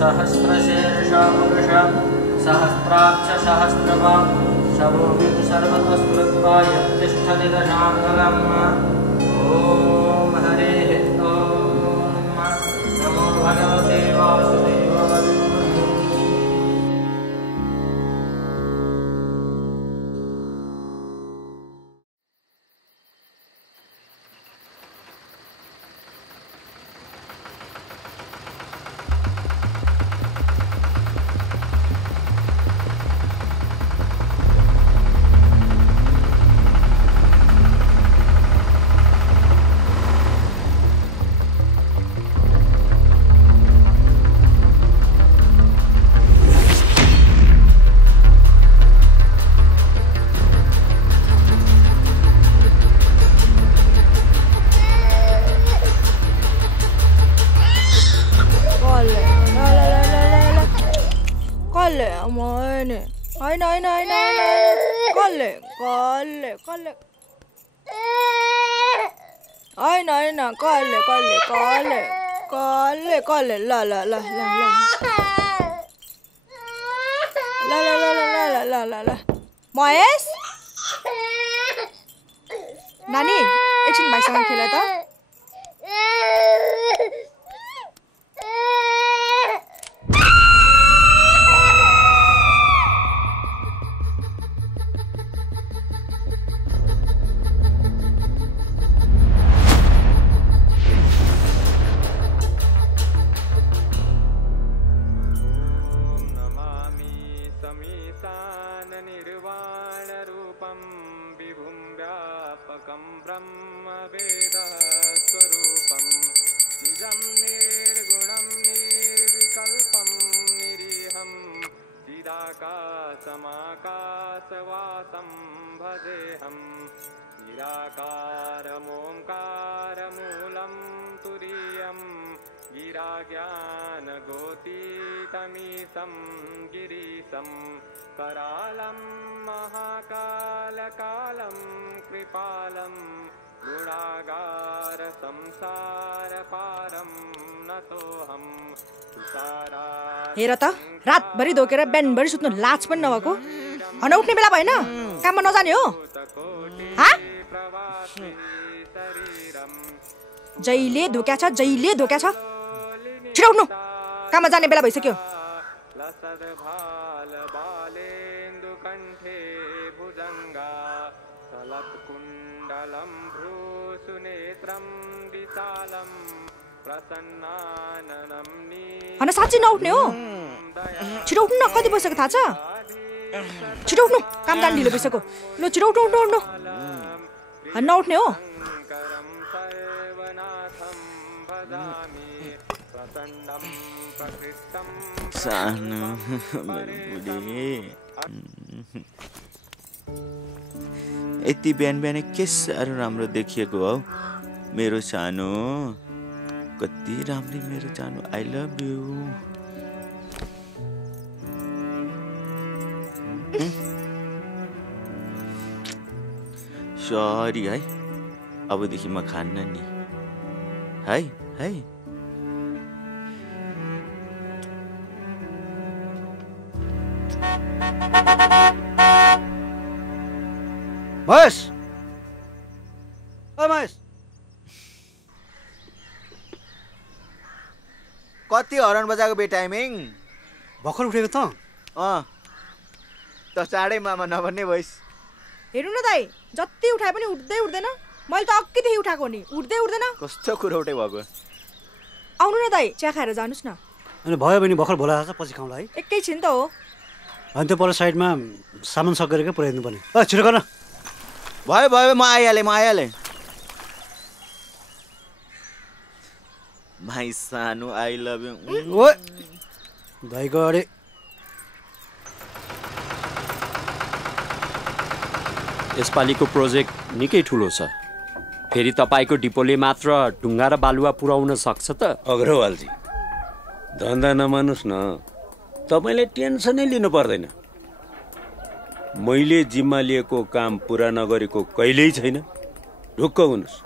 सहस्रशीर्षा पुरुष सहस्राक्ष सहस्रवाक् शवोऽपि सर्वतस्कृत्वा यत्तिष्ठति दशाङ्गलम् ॐ हरिः ॐ नमो भगवते वासुदेवाय महेश नानी एकछिन भाइसँग खेल त करालं महाकालकालं कृपालं गुणागार संसार पारं नतोऽहं तुषारा। हेर त रातभरि धोकेर बिहानभरि सुत्नु लाज पनि नभएको नउठ्ने बेला भएन काममा नजाने हो जहिले धोक्या छ छिटो उठ्नु काममा जाने बेला भइसक्यो अनि साँच्चै नउठ्ने हो छिटो उठ्नु न कति बसेको थाहा छ छिटो उठ्नु काम जान ढिलो भइसक्यो ल छिटो उठ्नु नउठ्ने हो सानो मेरो बुढी यति बिहान बिहानै के साह्रो राम्रो देखिएको हौ मेरो सानो कति राम्री मेरो सानो आई लभ यु सरी है अबदेखि म खान्न नि है महेश कति हरन बजाएको बे टाइमिङ भर्खर उठेको त चाँडै मामा नभन्ने भइस हेर्नु न दाइ जति उठाए पनि उठ्दैन मैले त अक्किदेखि उठाएको नि उठ्दैन कस्तो कुरो उठे भएको आउनु न दाइ चिया खाएर जानुस् न अनि भयो भने भर्खर भोला आछ पछि खाउँला है एकैछिन त हो अनि त्यो पर साइडमा सामान सकेर पुर्याइदिनु पर्ने छिटो गर्न भयो म आइहालेँ भाइ सानो आई लभ यु ओए भाइको अरे यसपालिको प्रोजेक्ट निकै ठुलो छ फेरि तपाईको डिपोले मात्र ढुङ्गा र बालुवा पुर्याउन सक्छ त अग्रवालजी धन्दा नमानुस् न तपाईले टेन्सनै लिनु पर्दैन मैले जिम्मा लिएको काम पुरा नगरेको कहिल्यै छैन ढुक्क हुनुस्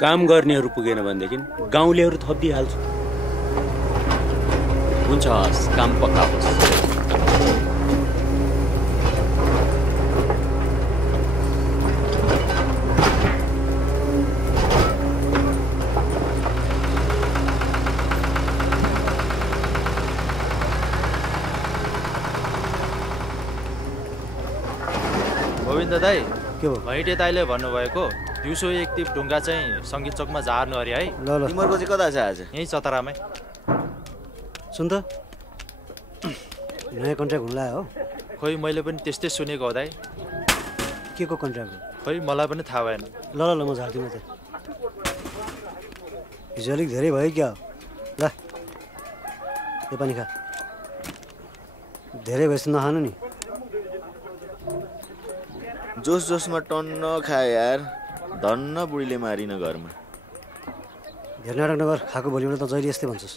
काम गर्नेहरू पुगेन भनेदेखि गाउँलेहरू थपिदिइहाल्छु हुन्छ हस्, काम पक्का होस्। गोविन्द दाई, के भयो? भैटे दाईले भन्नुभएको दिउँसो एक टिप ढुङ्गा चाहिँ सङ्गीत चोकमा झार्नु अरे है। ल ल तिमीहरूको चाहिँ कता छ आज? यहीँ चतरामै। सुन त नयाँ कन्ट्र्याक्ट हुन लाग्यो हो। खोइ मैले पनि त्यस्तै सुनेको हो दाई। के को कन्ट्र्याक्ट हो? खोइ मलाई पनि थाहा भएन। ल ल ल म झार्दिनँ त। हिजो अलिक धेरै भयो क्या? ल यो पानी खा। धेरै भएपछि नखानु नि। जोस जोसमा टन्न खा यार, धन्न बुढीले मारिन घरमा। धेरै नाटक नगर, खाएको भोलिबाट त जहिले यस्तै भन्छस्।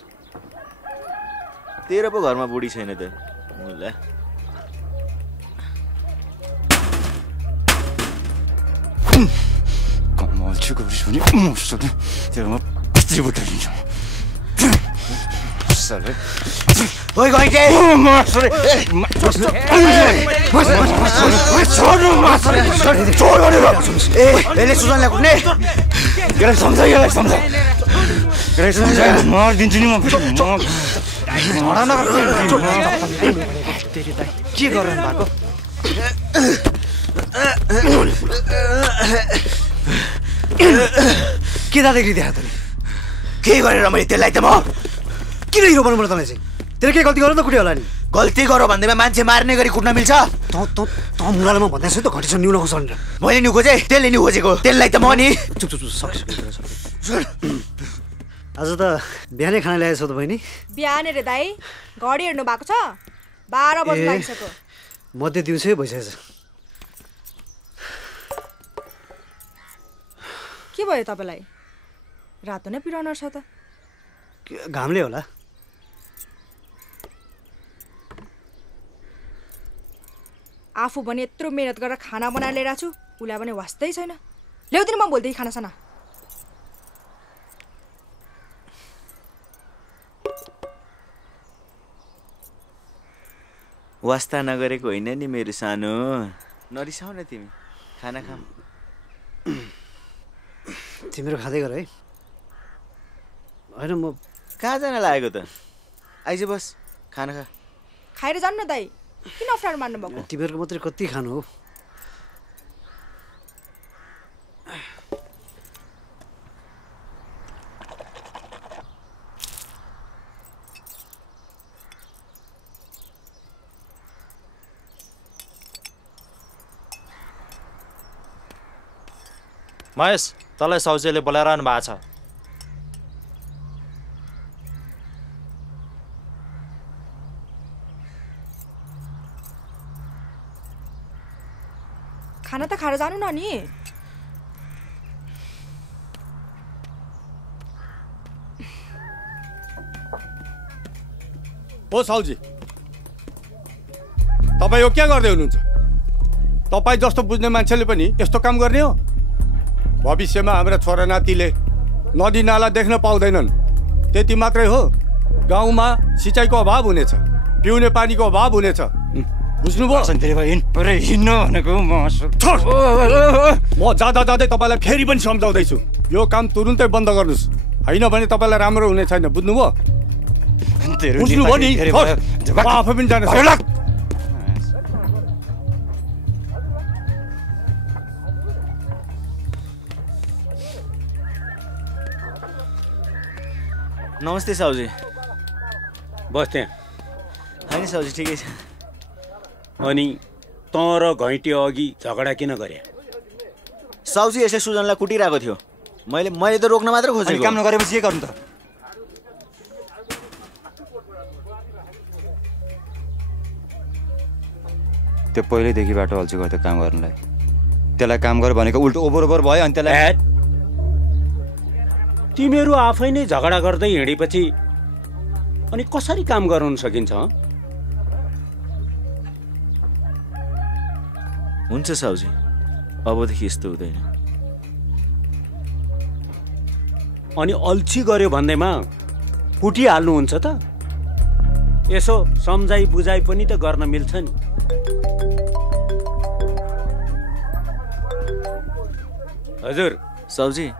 तेरो पो घरमा बुढी छैन त मुला। कमाल चाहिँ गरिस् भने मसँग तेरोमा भित्री बुटाइदिन्छु। ओइ गइटे यसले सुजनलाई कुट्ने यसलाई सम्झा, यसलाई सम्झा, यसलाई सम्झा। मारिदिन्छु नि म। के गर्नु भएको? के दादागिरी देखा तैँले? के गरेर मैले त्यसलाई त म किन हिरो बनाउनु तँलाई चाहिँ? तेरो के गल्ती गर त कुटि होला नि? गल्ती गर भन्दैमा मान्छे मार्ने गरी कुट्न मिल्छ? त मुलालाई म भन्दैछु त घटिसन न्यु नखोज भनेर। मैले नि खोजेँ, त्यसले नि खोजेको, त्यसलाई त म नि। चुप चुप चुप आज त बिहानै खाना ल्याएछ त बहिनी? बिहानै रे दाई, घडी हेर्नु भएको छ? 12 बज्न लागिसक्यो। मध्य दिउँसै भइसकेछ। के भयो तपाईँलाई? रातो नै पिराउनु छ त? घामले होला। आफू भने यत्रो मेहनत गरेर खाना बनाएर लिएर छु, उसलाई भने वास्तै छैन। ल्याउदिन म बोल्दै खानासाना। वास्ता नगरेको होइन नि मेरो सानो, नरिसाउ न तिमी, खाना खा। तिम्रो खाँदै गर है। होइन म कहाँ जान लागेको त? आइज बस, खाना खा। खाएर जानु न दाई, किन अप्ठ्यारो मान्नु भएको? तिमीहरूको मात्रै कति खानु हो? महेश, तँलाई साउजेले बोलाइरहनु भएको छ। खाना त खाएर जानु न नि। हो साउजी, तपाईँ यो क्या गर्दै हुनुहुन्छ? तपाईँ जस्तो बुझ्ने मान्छेले पनि यस्तो काम गर्ने हो? भविष्यमा हाम्रा छोरा नातिले नदी नाला देख्न पाउँदैनन्। त्यति मात्रै हो, गाउँमा सिँचाइको अभाव हुनेछ, पिउने पानीको अभाव हुनेछ। बुझ्नुभयो? म जाँदा जाँदै तपाईँलाई फेरि पनि सम्झाउँदैछु, यो काम तुरुन्तै बन्द गर्नुहोस्, होइन भने तपाईँलाई राम्रो हुने छैन। बुझ्नुभयो? बुझ्नुभयो नि? आफै पनि जानु। नमस्ते साउजी। बस त्यहाँ। होइन साउजी, ठिकै छ। अनि तँ र घैँटे अघि झगडा किन गरे? साउजी यसले सुजनलाई कुटिरहेको थियो, मैले त रोक्न मात्र खोजेको। काम नगरेपछि के गर्नु त? त्यो पहिल्यैदेखि बाटो अल्छी गर्थ्यो काम गर्नलाई। त्यसलाई काम गर भनेको उल्टो ओभर भयो। अनि त्यसलाई तिमीहरू आफै नै झगडा गर्दै हिँडेपछि अनि कसरी काम गराउन सकिन्छ? हुन्छ साउजी, अबदेखि यस्तो हुँदैन। अनि अल्छी गर्यो भन्दैमा कुटिहाल्नुहुन्छ त? यसो सम्झाइ बुझाइ पनि त गर्न मिल्छ नि। हजुर साउजी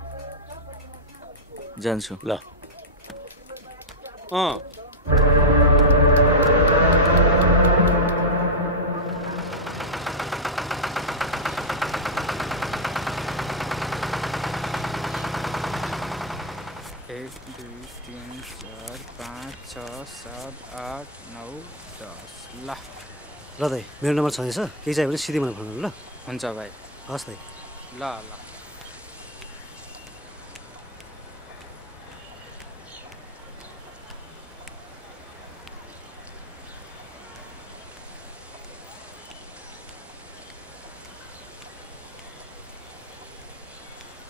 जान्छु ल। एक 2 3 4 5 6 7 8 9 10 ल। ल दाइ मेरो नम्बर छँदैछ, केही चाहियो भने सिधै मलाई फोन गर्नु ल। हुन्छ भाइ। हस् दाइ। ल ल।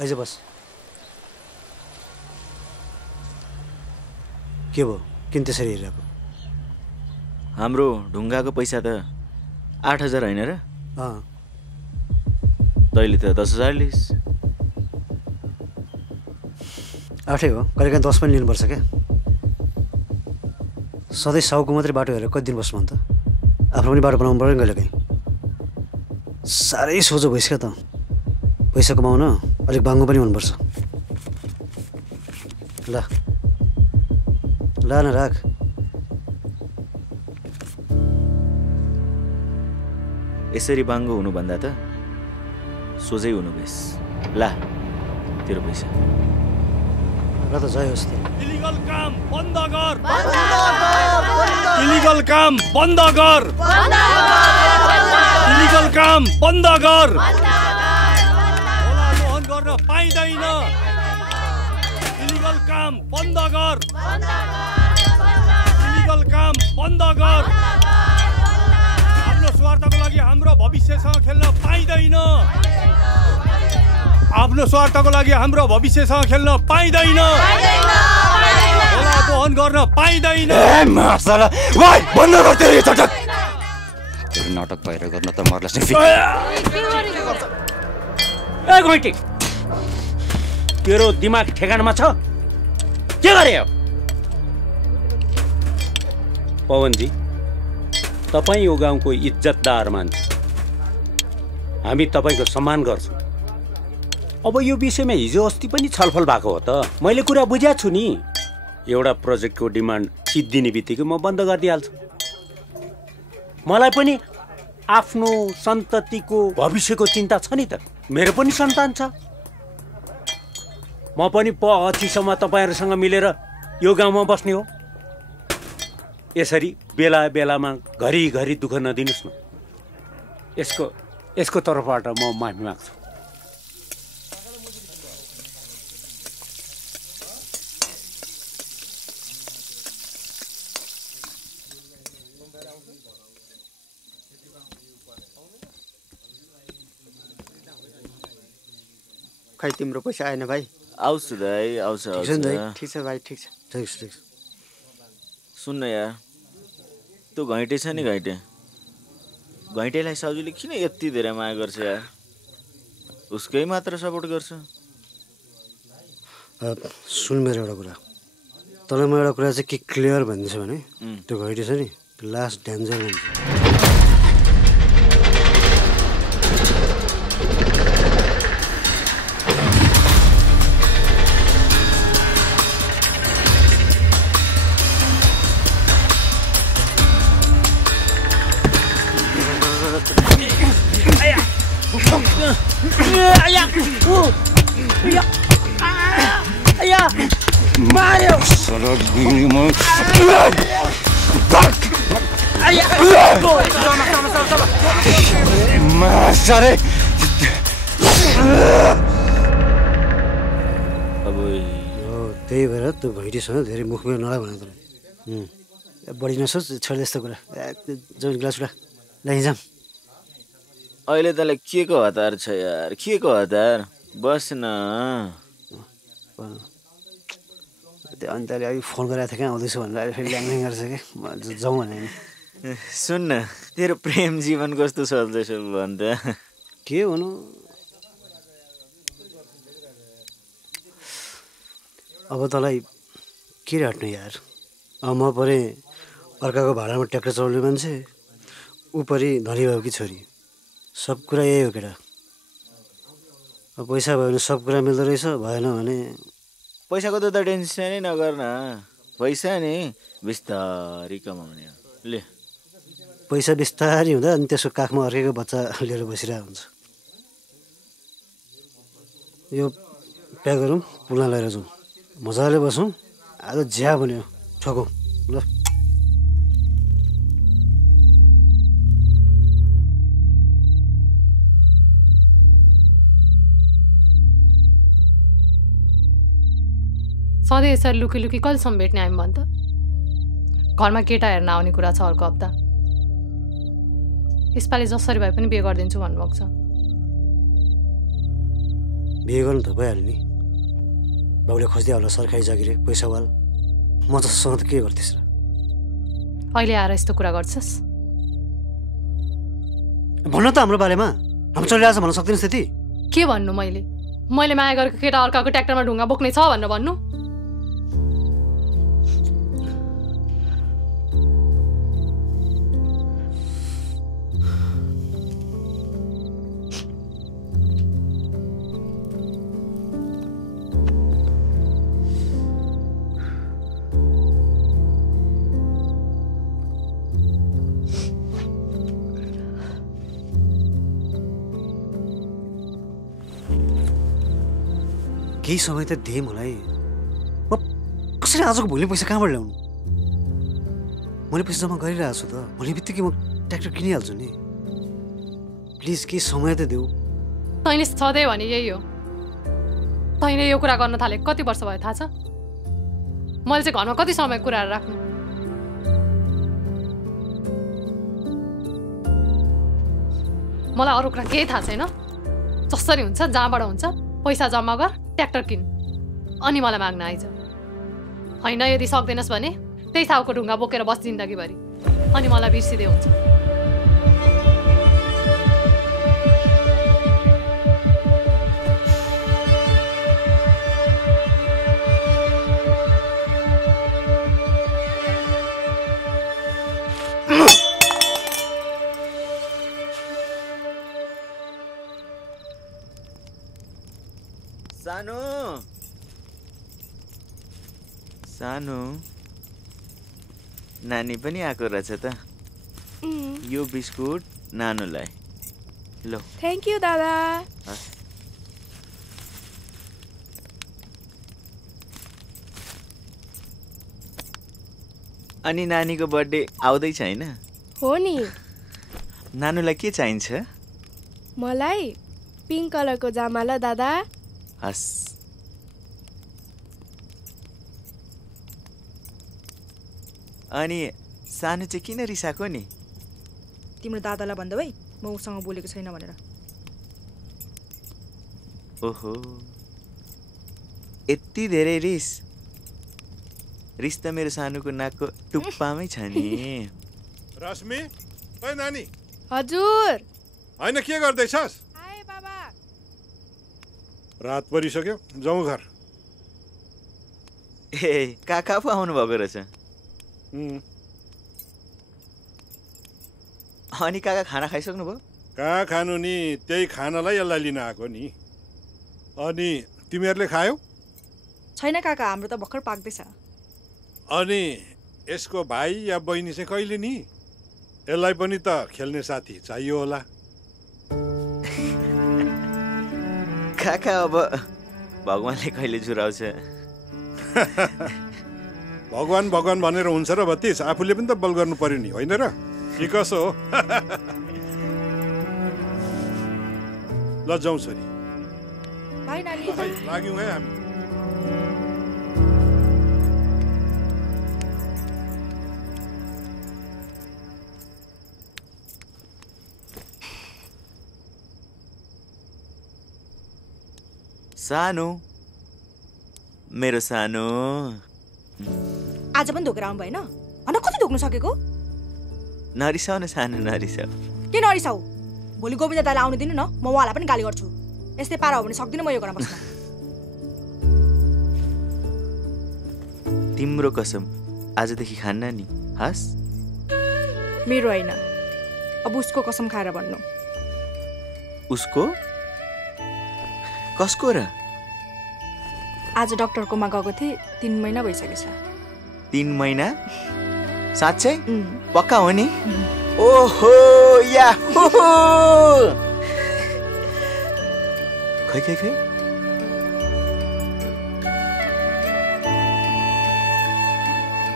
आइज बस। के भयो किन त्यसरी हेरिरहेको? हाम्रो ढुङ्गाको पैसा त 8,000 होइन र? तैँले त 10,000 लिइस्। 8 हो, कहिलेकाहीँ 10 पनि लिनुपर्छ क्या। सधैँ 100को मात्रै बाटो हेरेर कति दिन बस्नु अन्त? आफ्नो पनि बाटो बनाउनु पऱ्यो नि कहिलेकाहीँ। साह्रै सोझो भइस् क्या त। पैसा कमाउन अलिक बाङ्गो पनि हुनुपर्छ। ल ल न राख। यसरी बाङ्गो हुनुभन्दा त सोझै हुनु बेस। ला तेरो पैसा। र त जय होस् त। इलिगल काम बन्द गर। इलिगल काम बन्द गर। इलिगल काम बन्द गर। दोहन गर्न पाइँदैन। इलिगल काम बन्द गर। इलिगल काम बन्द गर। आफ्नो स्वार्थको लागि हाम्रो भविष्यसँग खेल्न पाइँदैन। आफ्नो स्वार्थको लागि हाम्रो भविष्यसँग खेल्न पाइँदैन। दोहन गर्न पाइँदैन। बन्द गर तेरो चटक। तेरो नाटक बाहिर गर्न त मर्ला सिफी। ए घैँटी, तेरो दिमाग ठेगानमा छ? के गरे हो? पवनजी, तपाईँ यो गाउँको इज्जतदार मान्छे, हामी तपाईँको सम्मान गर्छौँ। अब यो विषयमा हिजो अस्ति पनि छलफल भएको हो त। मैले कुरा बुझाएको छु नि। एउटा प्रोजेक्टको डिमान्ड सिद्धिने बित्तिकै म बन्द गरिदिइहाल्छु। मलाई पनि आफ्नो सन्ततिको भविष्यको चिन्ता छ नि त। मेरो पनि सन्तान छ। म पनि पछिसम्म तपाईँहरूसँग मिलेर यो गाउँमा बस्ने हो। यसरी बेला बेलामा घरिघरि दुःख नदिनुहोस् न। यसको तर्फबाट म माफी माग्छु। खै तिम्रो पैसा आएन भाइ? आउँछ दाइ, आउँछ। ठिक छ भाइ, ठिक छ। सुन्न यार, त्यो घैँटे छ नि, घैँटेलाई साउजीले किन यति धेरै माया गर्छ यार? उसकै मात्र सपोर्ट गर्छ। सुन मेरो एउटा कुरा, तँलाई म एउटा कुरा चाहिँ के क्लियर भनिदिन्छु भने, त्यो घैँटे छ नि, त्यो लास्ट डेन्जर मान्छे। Mario! त्यही भएर त्यो घैँटीसँग धेरै मुखमा नला भने त बढी नसोच, छोड त्यस्तो कुरा। जमिन ग्लास उडा लैजाम। अहिले तँलाई के को हतार छ यार? के को हतार? बस न। अनि तैँले अघि फोन गरेको थिएँ कहाँ आउँदैछु भनेर अहिले फेरि ल्याङल्याङ गर्छ क्या। जाउँ भने नि। सुन्न, तेरो प्रेम जीवन कस्तो चल्दैछ भन त? के हुनु, अब तँलाई के हट्नु यार। म परे अर्काको भाडामा ट्र्याक्टर चलाउने मान्छे, उपरि धनी बाबुकी छोरी, सब कुरा यही हो केटा। अब पैसा भयो भने सब कुरा मिल्दो रहेछ, भएन भने पैसाको त टेन्सनै नगर न। पैसा नि बिस्तारै कमाउने हो। ले पैसा बिस्तारै हुँदा अनि त्यसको काखमा अर्कैको बच्चा लिएर बसिरहेको हुन्छ। यो प्याक गरौँ, पुलमा लिएर जाउँ, मजाले बसौँ। आज ज्या बन्यो ठोकौँ ल। सधैँ यसरी लुकी लुकी कहिलेसम्म भेट्ने हामी भन् त? घरमा केटा हेर्न आउने कुरा छ अर्को हप्ता। यसपालि जसरी भए पनि बिहे गरिदिन्छु भन्नुभएको छ। बिहे गर्नु त भइहाल्यो नि। बाउले खोज्दै होला सरकारी जागिरे पैसावाल। म जससँग त के गर्थेस् र? अहिले आएर यस्तो कुरा गर्छस्? भन्न त हाम्रो बारेमा हाम्रो चलिरहेछ भन्न सक्दैनस् त्यति? के भन्नु? मैले माया गरेको केटा अर्काको ट्र्याक्टरमा ढुङ्गा बोक्ने छ भनेर भन्नु? केही समय त दिए मलाई। म कसरी आजको भोलि पैसा कहाँबाट ल्याउनु? मैले पैसा जम्मा गरिरहेको छु त। भोलि बित्तिकै म ट्र्याक्टर किनिहाल्छु नि। प्लिज केही समय त देऊ। तैँले सधैँ भने यही हो। तैँले यो कुरा गर्न थाले कति वर्ष भयो थाहा छ? मैले चाहिँ घरमा कति समय कुराहरू राख्नु। मलाई अरू कुरा केही थाहा छैन। जसरी हुन्छ जहाँबाट हुन्छ पैसा जम्मा गर, ट्र्याक्टर किन, अनि मलाई माग्न आइज। होइन यदि सक्दैनस् भने त्यही ठाउँको ढुङ्गा बोकेर बस जिन्दगीभरि, अनि मलाई बिर्सिँदै हुन्छ। सानो नानी पनि आएको रहेछ त। यो बिस्कुट नानुलाई। लो। थ्याङ्क यू दादा। अनि नानीको बर्थडे आउँदैछ हैन? हो नि। नानुलाई के चाहिन्छ? मलाई पिङ्क कलरको जामा ल दादा। हस्। अनि सानो चाहिँ किन रिसाएको नि? तिम्रो दादालाई भन्दा भाइ म उसँग बोलेको छैन भनेर। ओहो, यति धेरै रिस? रिस त मेरो सानोको नाकको टुप्पामै छ नि। रश्मि, ओइ नानी। हजुर। हैन के गर्दैछस्? हाय बाबा। रात परिसक्यो, जाउँ घर। ए काका पो आउनु भएको रहेछ। अनि काका खाना खाइसक्नु भयो? कहाँ खानु नि, त्यही खानालाई यसलाई लिन आएको नि। अनि तिमीहरूले खायौ? छैन काका, हाम्रो त भर्खर पाक्दैछ। अनि यसको भाइ या बहिनी चाहिँ कहिले नि? यसलाई पनि त खेल्ने साथी चाहियो होला। काका अब भगवानले कहिले जुराउँछ? भगवान भगवान भनेर हुन्छ र भतिज? आफूले पनि त बल गर्नु पर्यो नि, होइन र? के कसो हो? ल जाउँ छोरी। बाइ नानी। लाग्यौँ है हामी। सानो, मेरो सानो। आज पनि धोकेर आउनु भएन? होइन कति धोक्नु सकेको? नरिसाउ न सानो, नरिसाउ। के नरिसाउ? भोलि गोविन्द दाइलाई आउनु दिनु न, म उहाँलाई पनि गाली गर्छु। यस्तै पारा हो भने सक्दिनँ म यो गर्न बस्न। तिम्रो कसम आजदेखि खान्न नि, हस्? मेरो होइन, अब उसको कसम खाएर भन्नु। उसको? कसको र? आज डाक्टरकोमा गएको थिएँ, 3 महिना भइसकेछ। 3 महिना? साँच्चै? पक्का हो नि? ओहो याहू! खै खै खै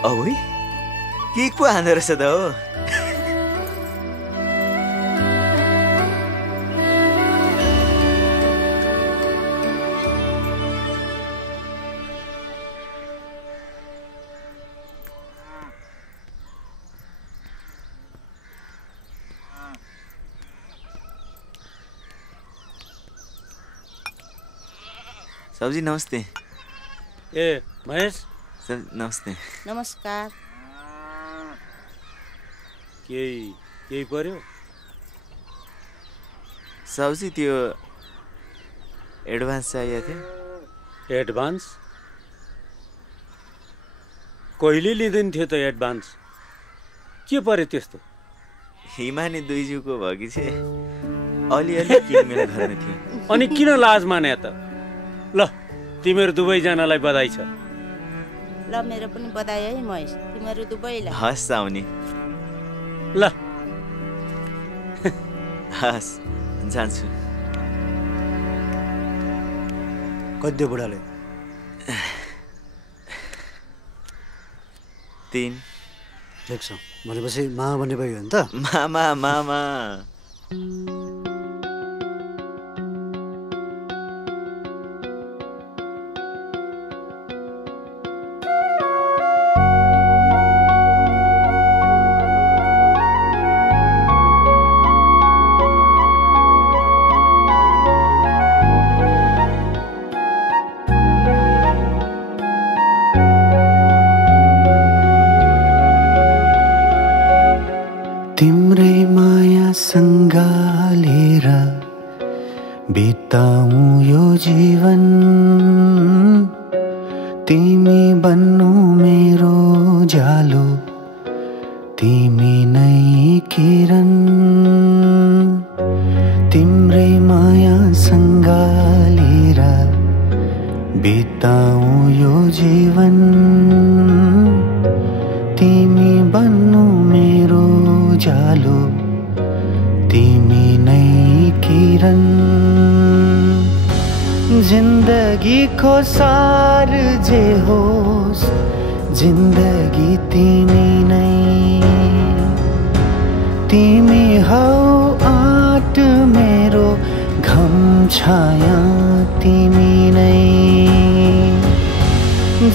अब के को हान्दो रहेछ त हो? सब्जी नमस्ते। ए महेश सर नमस्ते। नमस्कार। केही पर्यो? सब्जी त्यो एडभान्स चाहिएको थियो। एडभान्स? कहिले लिँदैन थियो त एडभान्स? के पर्यो त्यस्तो? हिमानी दुईजुको भगी छे अलिअलि किनमेल गर्ने थियो। अनि किन लाज माने त? ल तिमीहरू दुवैजनालाई बधाई छ। ल मेरो पनि बधाई है महेश, तिमीहरू दुवैलाई। हस् आउने। ल हस् जान्छु। कति बुढाले? 3। ठिक छ, भनेपछि मामा भन्ने भयो नि त? मामा मामा। तिम्रै माया सँगालेर बिताऊ यो जीवन, तिमी बन्नु मेरो जालो, तिमी नै किरण। तिम्रै माया सँगालेर बिताऊ यो जीवन, तिमी बन्नु मेरो जालो, तिमी नै किरण। जिन्दगीको सार जे होस्, जिन्दगी तिमी नै। तिमी हौ आँट मेरो, घम छाया तिमी नै।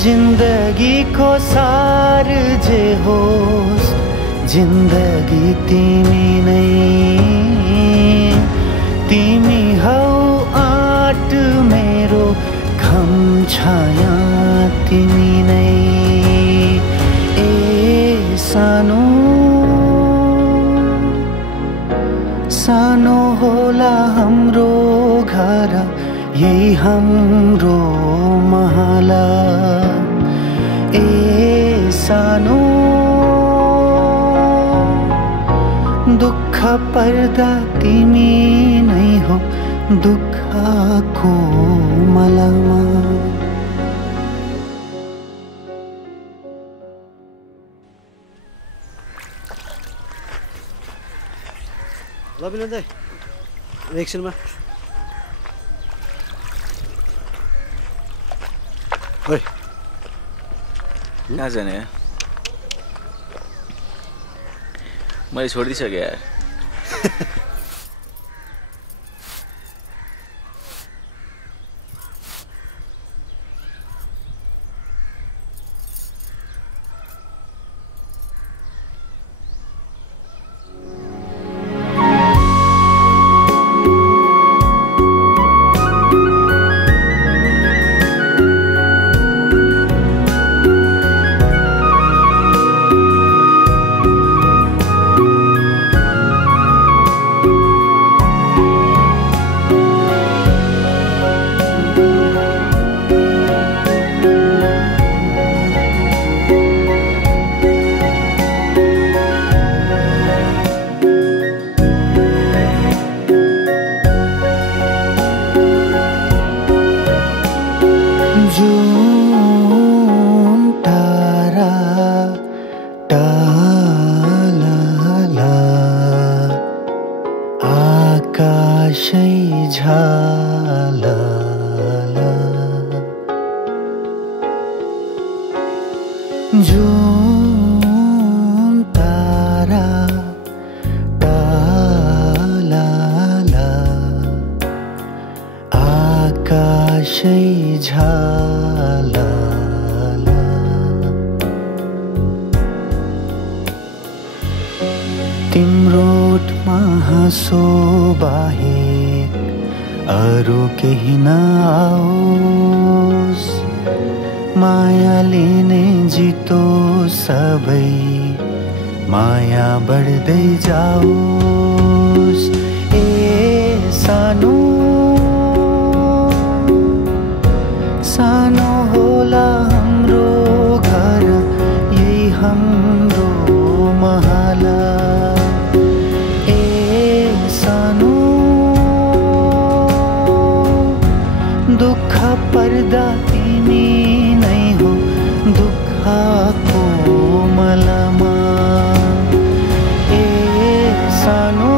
जिन्दगीको सार जे होस्, जिन्दगी तिमी नै। तिमी हौ आँट मेरो, घम छाया तिमी नै। ए सानो सानो होला हाम्रो घर, यही हाम्रो महला। ए सानो दुःख पर्दा तिमी नै हो, दुःखको मलमा। ल विनोद दाइ, एकछिनमा। ओइ कहाँ जाने? मैले छोडिदिइसकेँ यार। तिम्रो ओठमा हाँसो बाहेक अरू केही नआओस् मायाले नै जितो सबै माया बढ्दै जाओस् ए सानो सानो होला हाम्रो घर यही हाम्रो महाला ए सानो दुःख पर्दा तिमी नै हो दुःखको मलमा ए सानो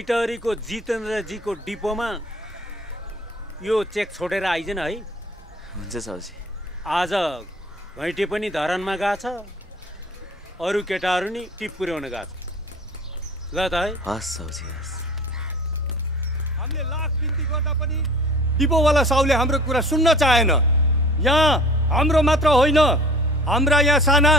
इटहरीको जितेन्द्रजीको डिपोमा यो चेक छोडेर आइजन है। हुन्छ साउजी। आज घैँटे पनि धरानमा गएको छ, अरू केटाहरू नि टिप पुर्याउन गएको छ। ल त है। हस् साउजी हस्। हामीले लाख बिन्ती गर्दा पनि डिपोवाला साउले हाम्रो कुरा सुन्न चाहेन। यहाँ हाम्रो मात्र होइन, हाम्रा यहाँ साना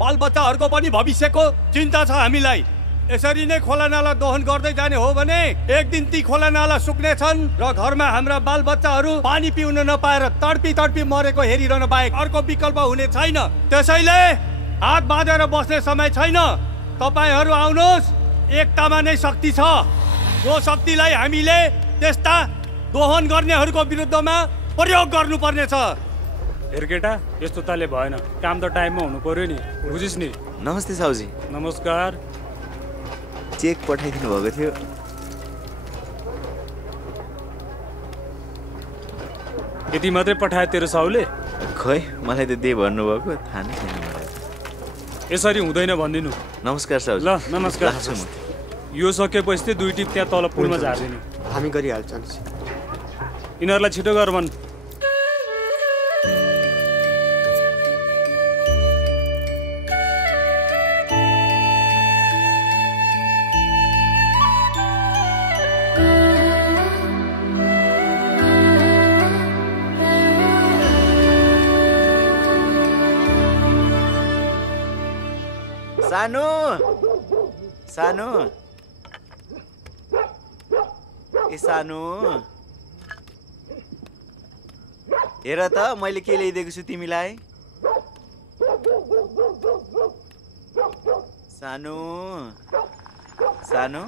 बालबच्चाहरूको पनि भविष्यको चिन्ता छ हामीलाई। यसरी नै खोला नाला दोहन गर्दै जाने हो भने एक दिन ती खोला नाला सुक्ने छन् र घरमा हाम्रा बालबच्चाहरू पानी पिउन नपाएर तडपी तडपी मरेको हेरिरहन बाहेक अर्को विकल्प हुने छैन। त्यसैले हात बाँधेर बस्ने समय छैन। तपाईहरू आउनुहोस्, एकतामा नै शक्ति छ। जो शक्तिलाई हामीले त्यस्ता दोहन गर्नेहरूको विरुद्धमा प्रयोग गर्नुपर्ने छ। हेर केटा, यस्तो ताले भएन, काम त टाइममा हुनु पर्यो नि, बुझिस् नि। नमस्ते साउजी। नमस्कार। चेक पठाइदिनु भएको थियो। यति मात्रै पठाए तेरो साउले? खै मलाई त दे भन्नुभएको, थाहा नै छैन मलाई। यसरी हुँदैन भनिदिनु। नमस्कार साउजी। ल नमस्कार। यो सकेपछि चाहिँ दुई टिप त्यहाँ तल पुलमा झारिदिनु। हामी गरिहाल्छौँ। यिनीहरूलाई छिटो गर भन्। सानो सानो ए सानो, हेर त मैले के ल्याइदिएको छु तिमीलाई। सानो सानो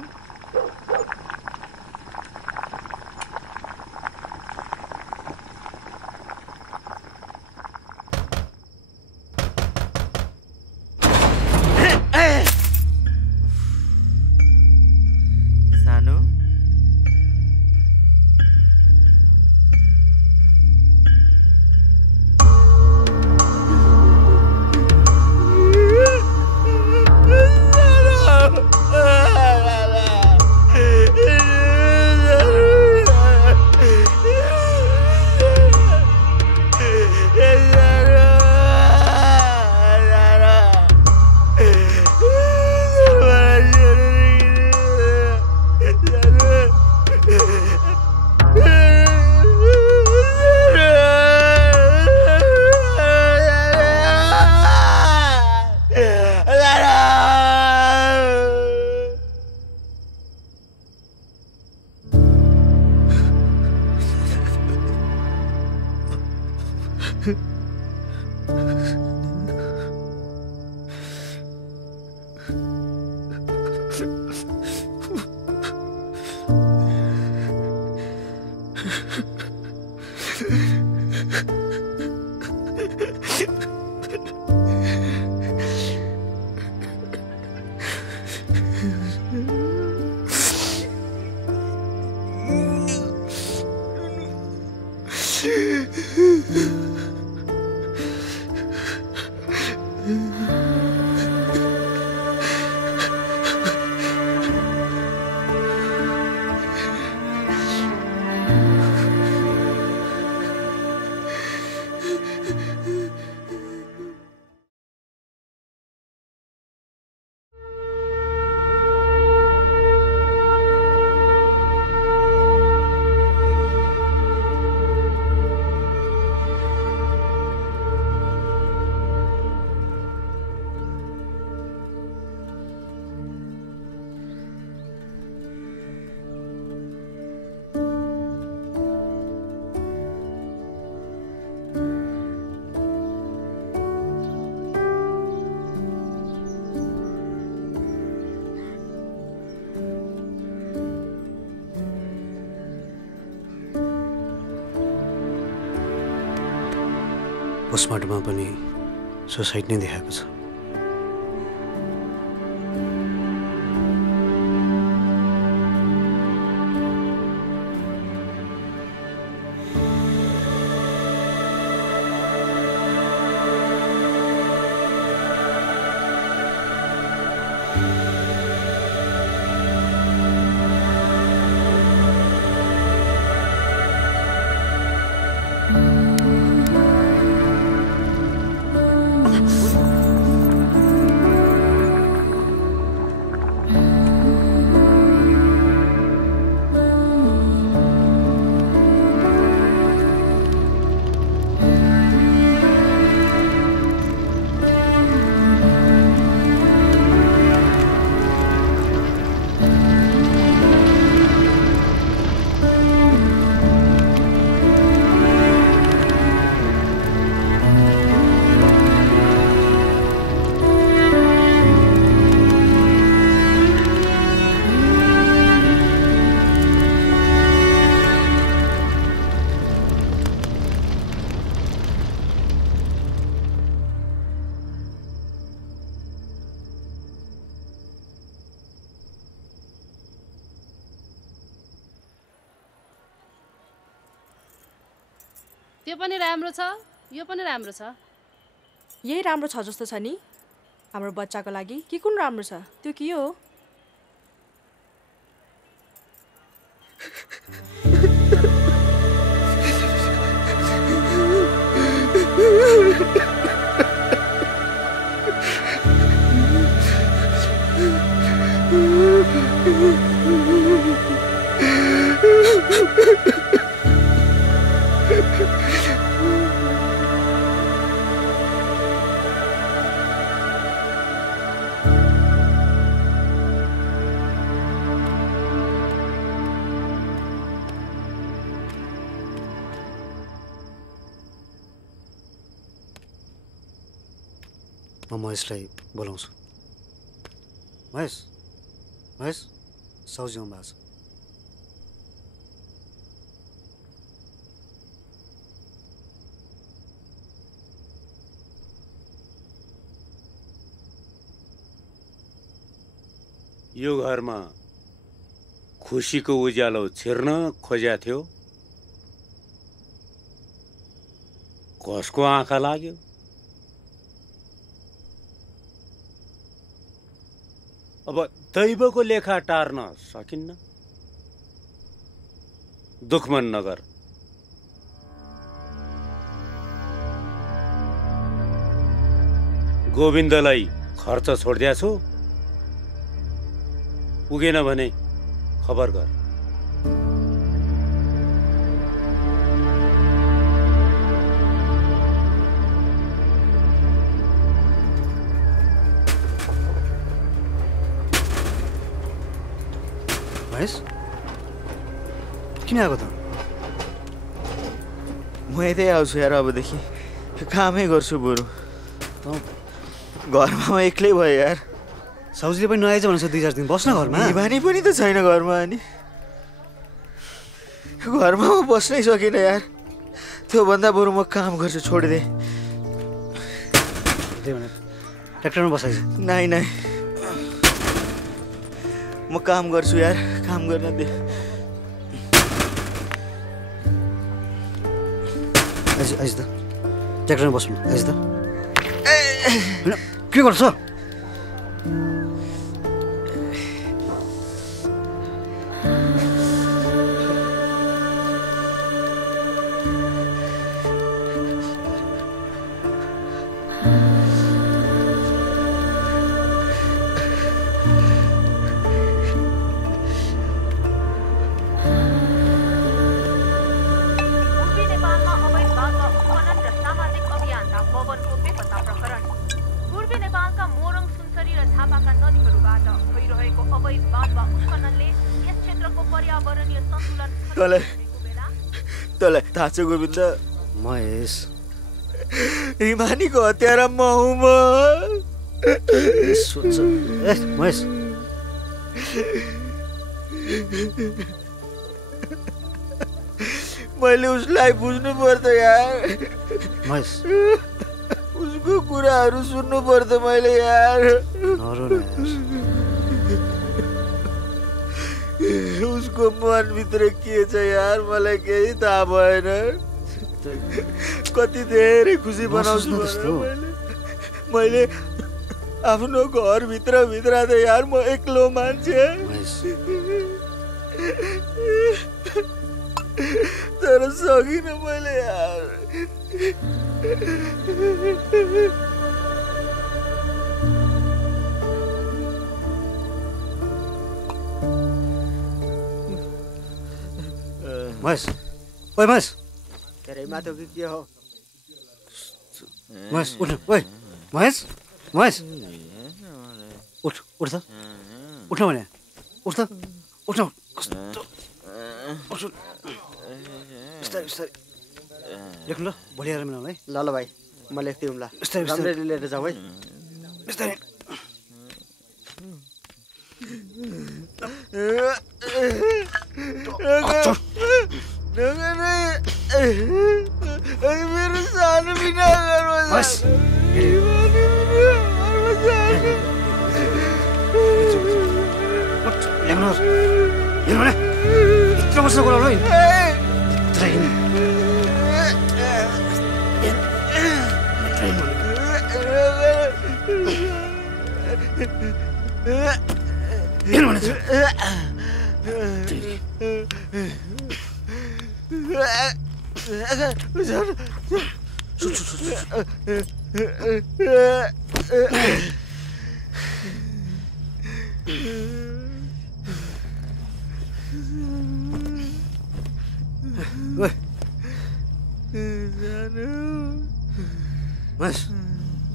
पोस्टमार्टममा पनि सुसाइड नै देखाएको छ। त्यो पनि राम्रो छ, यो पनि राम्रो छ। यही राम्रो छ जस्तो छ नि हाम्रो बच्चाको लागि। के कुन राम्रो छ त्यो के हो? म महेशलाई बोलाउँछु। महेश, महेश, साउजी आउनु भएको छ। यो घरमा खुसीको उज्यालो छिर्न खोज्या थियो, कसको आँखा लाग्यो? अब दैवको लेखा टार्न सकिन्न। दुखमन नगर। गोविन्दलाई खर्च छोड्दिया छु, पुगेन भने खबर गर। महेश, किन आएको त? म यतै आउँछु यार, अबदेखि कामै गर्छु बरु। घरमा म एक्लै भयो यार। साउजीले पनि नआएछ भनेर 2-4 दिन बस्न घरमा। निभानी पनि त छैन घरमा, अनि घरमा म बस्नै सकिनँ यार। त्योभन्दा बरु म काम गर्छु, छोडिदे। ट्र्याक्टरमा बसाइछ? नाइ नाइ, म काम गर्छु यार, काम गर्न दे। आइज त, ट्र्याक्टरमा बस्नु। आइज त। के गर्छ? तँलाई थाहा छ गोविन्द? महेश, हिमानीको हत्यारा म हुँ। महेश, मैले उसलाई बुझ्नु पर्छ यार। महेश उसको कुराहरू सुन्नु पर्छ मैले यार। उसको मनभित्र के छ यार मलाई केही थाहा भएन। कति धेरै खुसी बनाउँछु मैले आफ्नो घरभित्र त यार म एक्लो मान्छे। तर सकिनँ मैले यार। महेश ओए महेश तेरै माथि कि के हो? महेश उठ ओए महेश महेश उठ उठ त उठ भने उठ त उठ कस्तो उठ बिस्तारै बिस्तारै लेख्नु ल भोलि आएर मिलाउँ है। ल ल भाइ म लेख्दिउँ ल। राम्ररी लिएर जाऊ है। बिस्तारै मेरो सानो बिना घरमा ल्याउनुहोस् हेर्नु भने यत्रो वर्ष गराउनु है।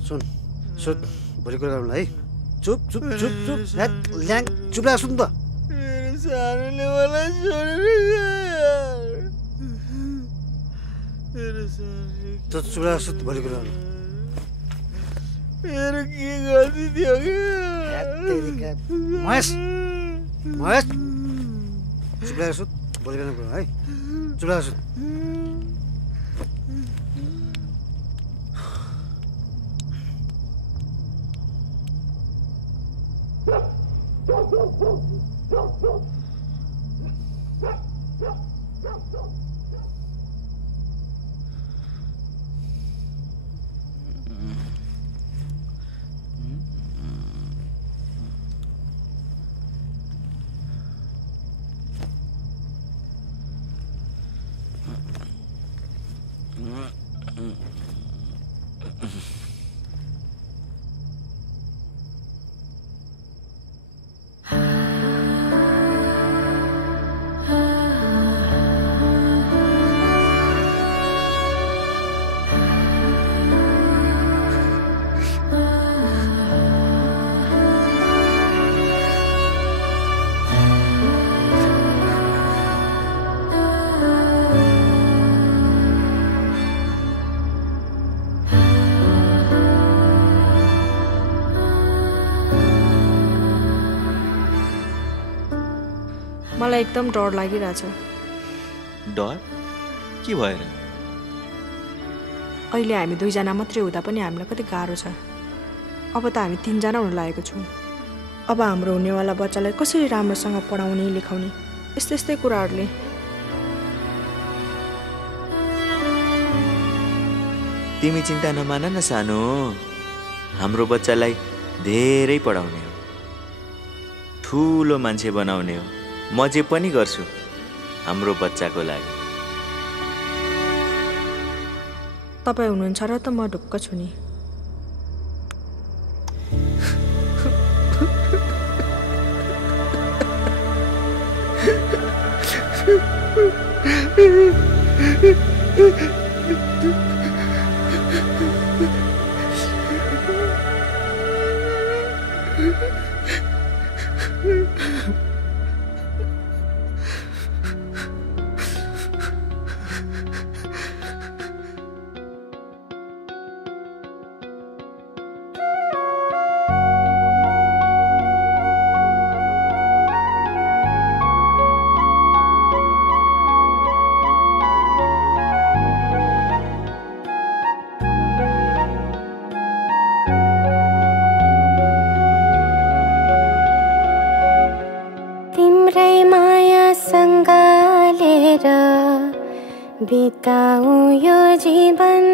सुन सुन भोलि कुरा गरौँ है। चुप चुप चुप चुप ल्याङ चुप लाग सुन त। मेरो सानोले मलाई छोडेर चुप लाग सुन भोलि कुरा गरौँ। मेरो के गल्ती थियो महेश महेश चुप लाग सुन भोलि कुरा गरौँ है। चुप लाग सुन। मलाई एकदम डर लागिरहेछ। डर के भएर? अहिले हामी दुईजना मात्रै हुँदा पनि हामीलाई कति गाह्रो छ। अब त हामी तीनजना हुन लागेको छौँ। अब हाम्रो हुनेवाला बच्चालाई कसरी राम्रोसँग पढाउने लेखाउने यस्तै यस्तै कुराहरूले तिमी चिन्ता नमान न सानो। हाम्रो बच्चालाई धेरै पढाउने हो, ठुलो मान्छे बनाउने हो। म जे पनि गर्छु हाम्रो बच्चाको लागि। तपाईँ हुनुहुन्छ र त म ढुक्क छु नि। लिएर बिताऊ यो जीवन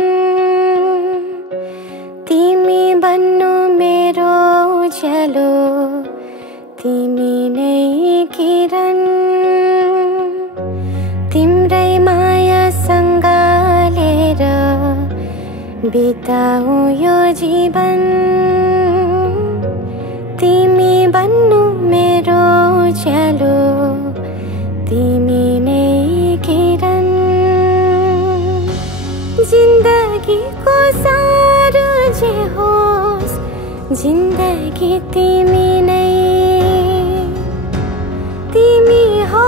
तिमी बन्नु मेरो उज्यालो तिमी नै किरण तिम्रै मायासँग लिएर बिताऊ यो जीवन तिमी बन्नु मेरो उज्यालो तिमी नै किरण जिन्दगीको सारो जे होस् जिन्दगी तिमी नै तिमी हो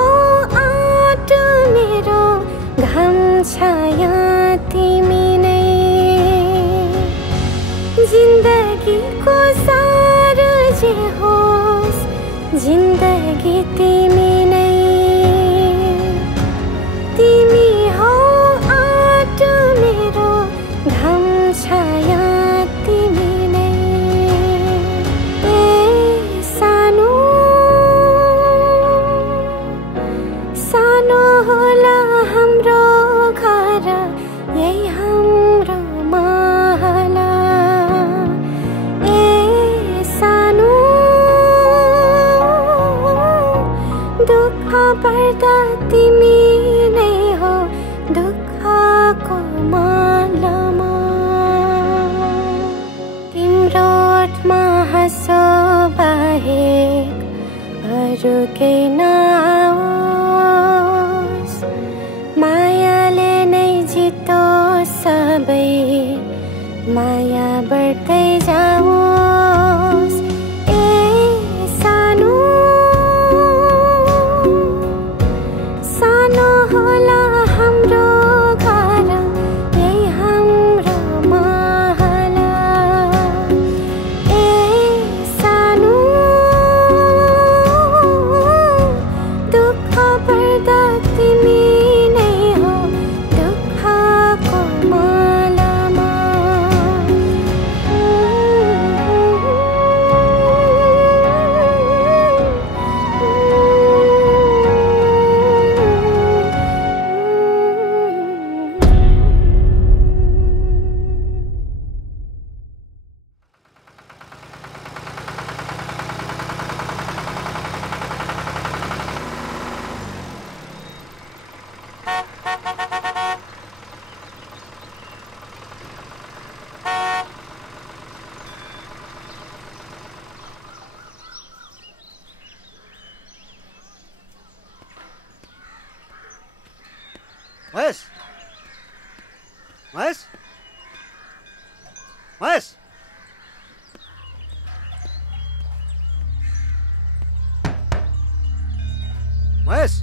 आटो मेरो घाम छाया तिमी नै जिन्दगीको सारो जे होस् जिन्दगी तिमी नै तिमी हो आटो मेरो घाम छाया तिमी नै ए सानो सानो होला हाम्रो घर यही हाम्रो महल ए सानो दुःख पर्दा तिमी नै हो दुःखको मालामा तिम्रो ओठमा हाँसो बाहेक अरू केही नआओस् मायाले नै जितो सबै माया बढ्दै जाओस् ए सानो सानो होला हाम्रो घर यही हाम्रो महल ए सानो दुःख पर्दा तिमी नै हो दुःखको मालामा महेश महेश महेश महेश महेश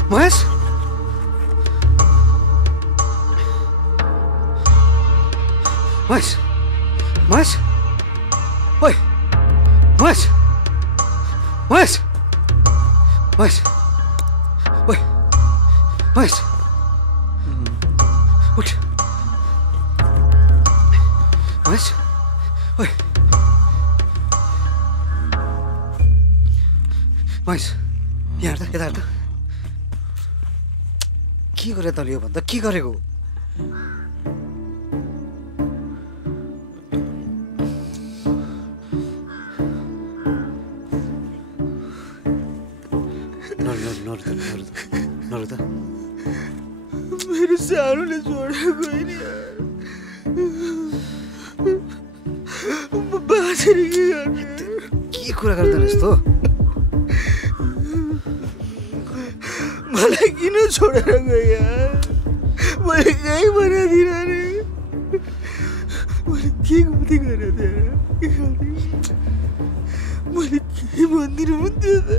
महेश महेश महेश महेश महेश महेश ओए महेश महेश महेश ओए महेश उठ महेश ओए महेश यहाँ हेर्दा यता हेर्दा के गरे तले यो भन्दा के गरेको नरु त मेरो सानोले छोडेको होइन बाँचेर के गर्ने के कुरा गर्दैन यस्तो मलाई किन छोडेर गयो मैले केही बनाइदिन रे मैले के गल्ती गरेँ मैले के भनिदिनु हुन्थ्यो त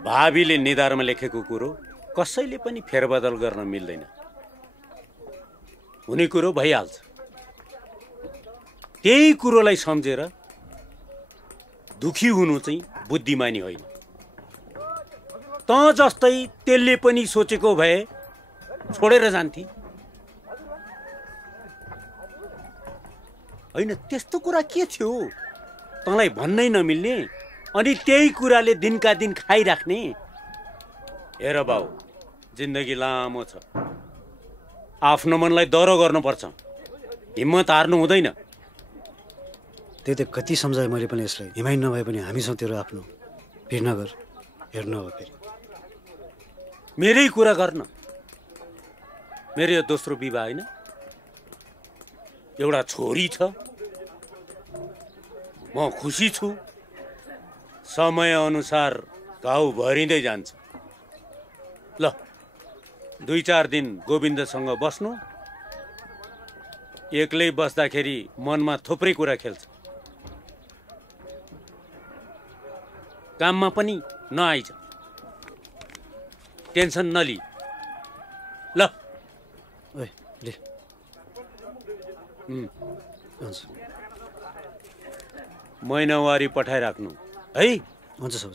भावीले निधारमा लेखेको कुरो कसैले पनि फेरबदल गर्न मिल्दैन। हुने कुरो भइहाल्छ। त्यही कुरोलाई सम्झेर दुखी हुनु चाहिँ बुद्धिमानी होइन। त जस्तै त्यसले पनि सोचेको भए छोडेर जान्थे होइन। त्यस्तो कुरा के थियो तँलाई भन्नै नमिल्ने अनि त्यही कुराले दिनका दिन खाइराख्ने? हेर बाउ, जिन्दगी लामो छ। आफ्नो मनलाई दह्रो गर्नुपर्छ, हिम्मत हार्नु हुँदैन। त्यही त कति सम्झाएँ मैले पनि यसलाई। हिमाइन नभए पनि हामी छौँ तेरो आफ्नो। भिड नगर, हेर्नु अब फेरि मेरै कुरा गर्न। मेरो यो दोस्रो विवाह होइन, एउटा छोरी छ। म खुसी छु। समय अनुसार घाउ भरिँदै जान्छ। ल 2-4 दिन गोविन्दसँग बस्नु। एक्लै बस्दाखेरि मनमा थुप्रै कुरा खेल्छ। काममा पनि नआइज, टेन्सन नलि। ल ले महिनावारी पठाइराख्नु है। हुन्छ सब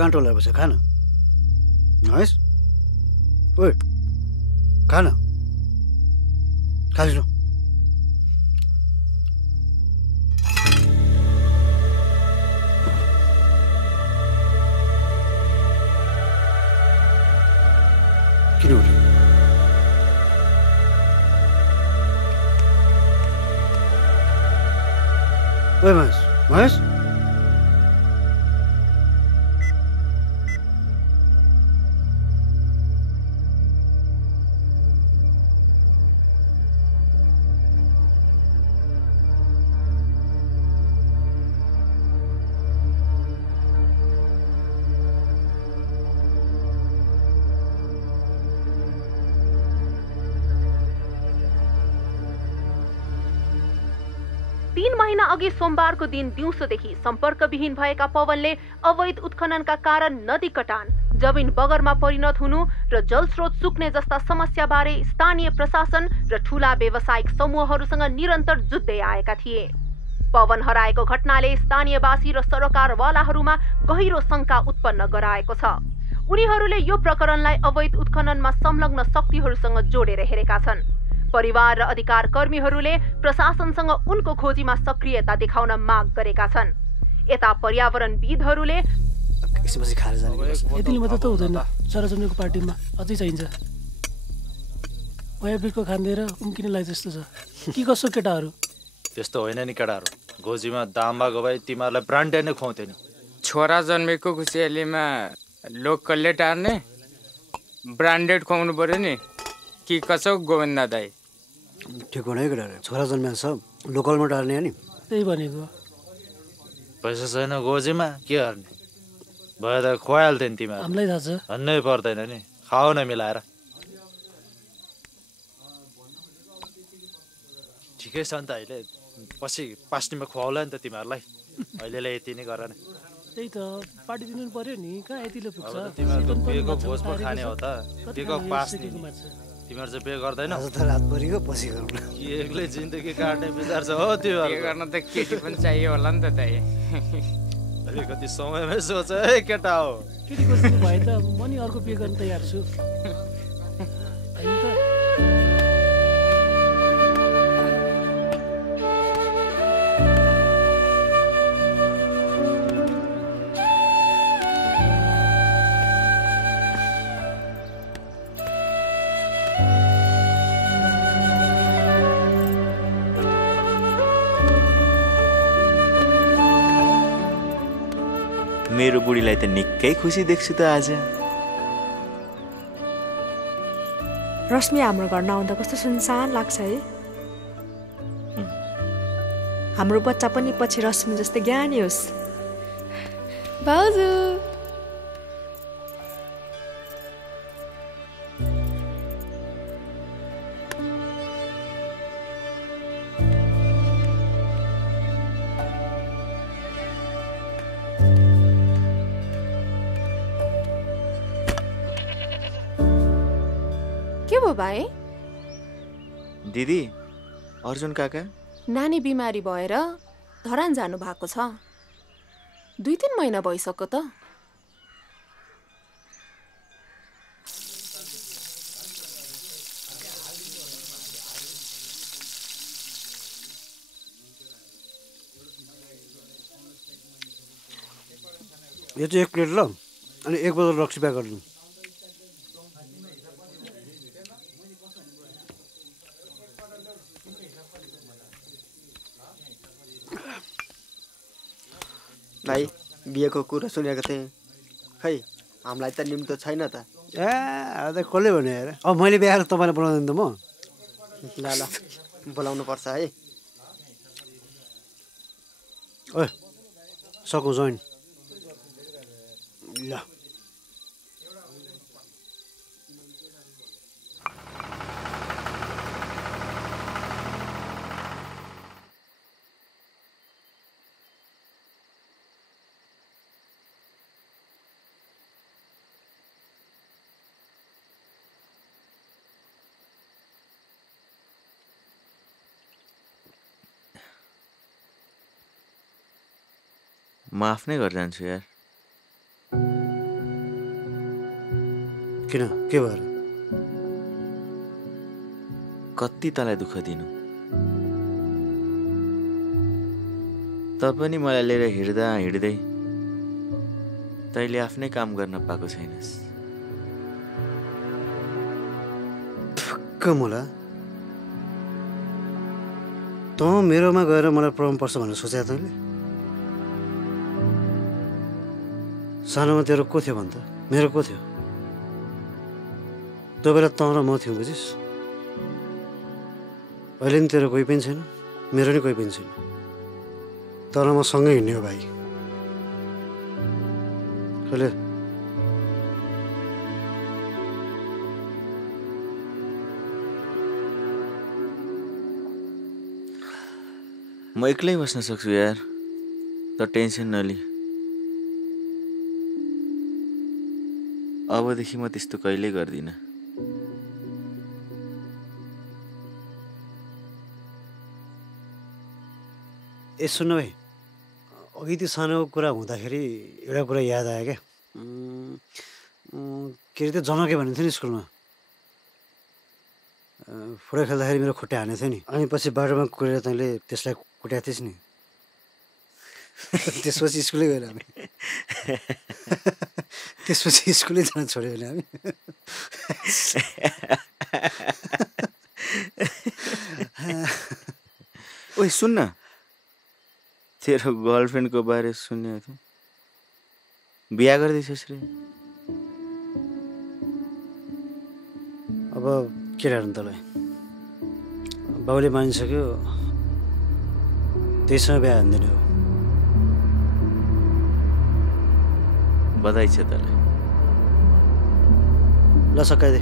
काँटोलाई बसेर खान है। ओए खान खालिनु। किन उठ्यो? ओए महेश, महेश अघि सोमबारको दिन दिउँसोदेखि सम्पर्कविहीन भएका पवनले अवैध उत्खननका कारण नदी कटान, जमिन बगरमा परिणत हुनु र जलस्रोत सुक्ने जस्ता समस्याबारे स्थानीय प्रशासन र ठूला व्यावसायिक समूहहरूसँग निरन्तर जुझ्दै आएका थिए। पवन हराएको घटनाले स्थानीयवासी र सरकारवालाहरूमा गहिरो शंका उत्पन्न गराएको छ। उनीहरूले यो प्रकरणलाई अवैध उत्खननमा संलग्न शक्तिहरूसँग जोडेर हेरेका छन्। परिवार र अधिकार कर्मीहरूले प्रशासनसँग उनको खोजीमा सक्रियता देखाउन माग गरेका छन्। यता पर्यावरणविदहरूले यतिले मात्र त हुँदैन, सरजमीको पार्टीमा अझै चाहिन्छ। बयाबिरको खाँदेर उम्किने लाग जस्तो छ कि कसो केटाहरू? त्यस्तो होइन नि केटाहरू, गोजीमा दाम्बा गवाई तिमीहरूलाई ब्रान्डेड नै खुवाउँदैन। छोरा जन्मेको खुसियालीमा लोकलले टार्ने ब्रान्डेड खुवाउनु पर्यो नि कि कसो गोविन्द दाई? ठिक हो नि केटाहरू, छोरा जन्मेको छ लोकलमा टार्ने हो नि। त्यही भनेको। पैसा छैन गोजीमा के गर्ने? भयो त खुवाइहाल्थ्यो नि तिमीहरू। हामीलाई थाहा छ, भन्नै पर्दैन नि, खाऊ न मिलाएर। ठिकै छ नि त, अहिले पछि पास्टीमा खुवाउला नि त तिमीहरूलाई। अहिलेलाई यति नै गर न। त्यही त पार्टी दिनु पर्यो नि कहाँ यतिले पुग्छ तिमीहरूको बिहेको भोज पो खाने हो त बिहेको पास नि तिमीहरू चाहिँ बिहे गर्दैन आज त रातभरिको पछि गरौँ न एक्लै जिन्दगी काट्ने विचार छ हो तिमीहरू के गर्न त केटी पनि चाहियो होला नि त दाइ अलिकति समयमै सोच है केटा हो केटी खोज्नु भए त म नि अर्को बिहे गर्न तयार छु होइन त मेरो बुढीलाई त निकै खुसी देख्छु त आज रश्मि हाम्रो घर नआउँदा कस्तो सुनसान लाग्छ है हाम्रो बच्चा पनि पछि रश्मि जस्तै ज्ञानी होस् भाउजू भाइ दिदी अर्जुन काका नानी बिमारी भएर धरान जानु भएको छ 2-3 महिना भइसक्यो त यो चाहिँ 1 प्लेट ल अनि 1 बोतल रक्सी प्याक गर्नु भाइ बिहेको कुरा सुनेको थिएँ खै हामीलाई त निम्तो छैन त ए कसले भन्यो यार अब मैले बिहाएर तपाईँलाई बोलाउँदैन त म ल ल बोलाउनु पर्छ है ओए सकौँ जोइन ल म आफ्नै घर जान्छु यार किन के भएर कति तँलाई दुःख दिनु त पनि मलाई लिएर हिँड्दा हिँड्दै तैँले आफ्नै काम गर्न पाएको छैनस् ठुक्क मलाई तँ मेरोमा गएर मलाई प्रब्लम पर्छ भनेर सोचे तैँले सानोमा तेरो को थियो भन् त मेरो को थियो त्यो बेला तँ र म थियौँ बुझिस् अहिले नि तेरो कोही पनि छैन मेरो नि कोही पनि छैन तर म सँगै हिँड्ने हो भाइ कहिले म एक्लै बस्न सक्छु यार त टेन्सन नलि अबदेखि म त्यस्तो कहिल्यै गर्दिनँ ए सुन्नु भाइ अघि त्यो सानो कुरा हुँदाखेरि एउटा कुरा याद आयो क्या के अरे त्यो जनके भनेको थियो नि स्कुलमा फुटबल खेल्दाखेरि मेरो खुट्टा हानेको थियो नि अनि पछि बाटोमा कुरेर तैँले त्यसलाई कुट्याएको थिइस् नि त्यसपछि स्कुलै गएर हामी त्यसपछि स्कुलै जान छोड्यो भने हामी ओइ सुन्न तेरो गर्लफ्रेन्डको बारे सुनेको थियो बिहा गर्दैछस् रे अब के राख्नु तँलाई बाउले मानिसक्यो त्यहीसँग बिहा हान्दिने हो बधाई छ तँलाई ल सकाइदे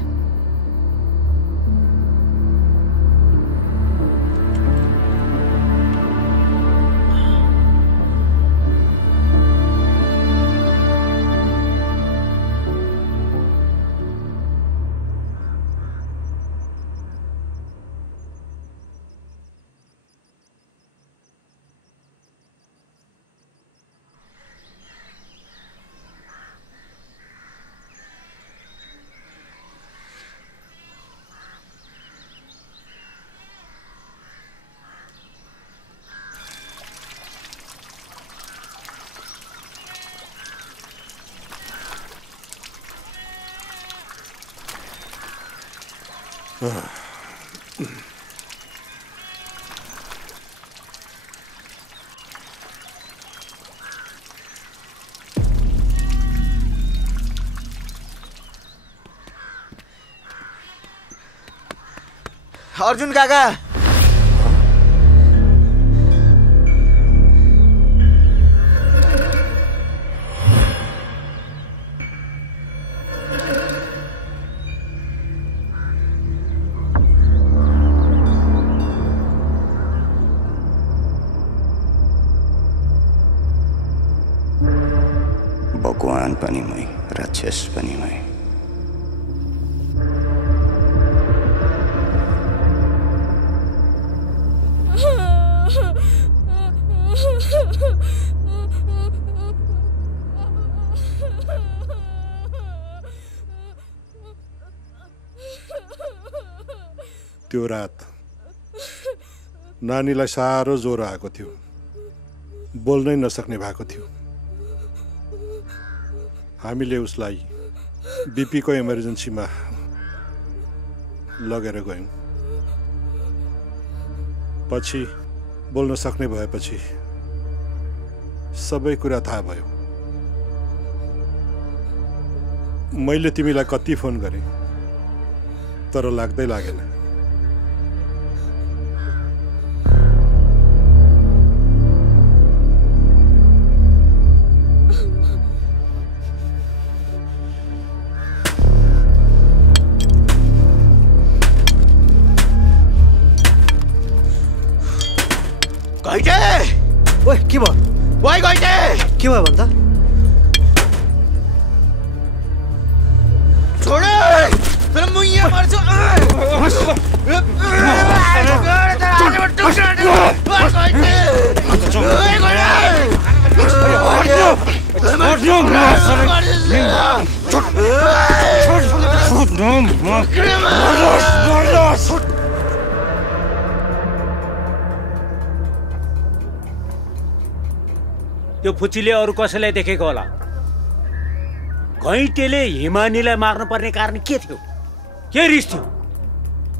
अर्जुन काका भगवान पनि मै, राक्षस पनि मै। त्यो रात नानीलाई साह्रो ज्वरो आएको थियो, बोल्नै नसक्ने भएको थियो। हामीले उसलाई बिपीको इमर्जेन्सीमा लगेर गयौँ। पछि बोल्न सक्ने भएपछि सबै कुरा थाहा भयो। मैले तिमीलाई कति फोन गरेँ तर लाग्दै लागेन। घैटे ओए के भयो? ओए घैटे के भयो भन्दा? छोड तर म यहाँ मर्छु। त्यो फुच्चीले अरू कसैलाई देखेको होला। घैटेले हिमानीलाई मार्नु पर्ने कारण के थियो? के रिस थियो?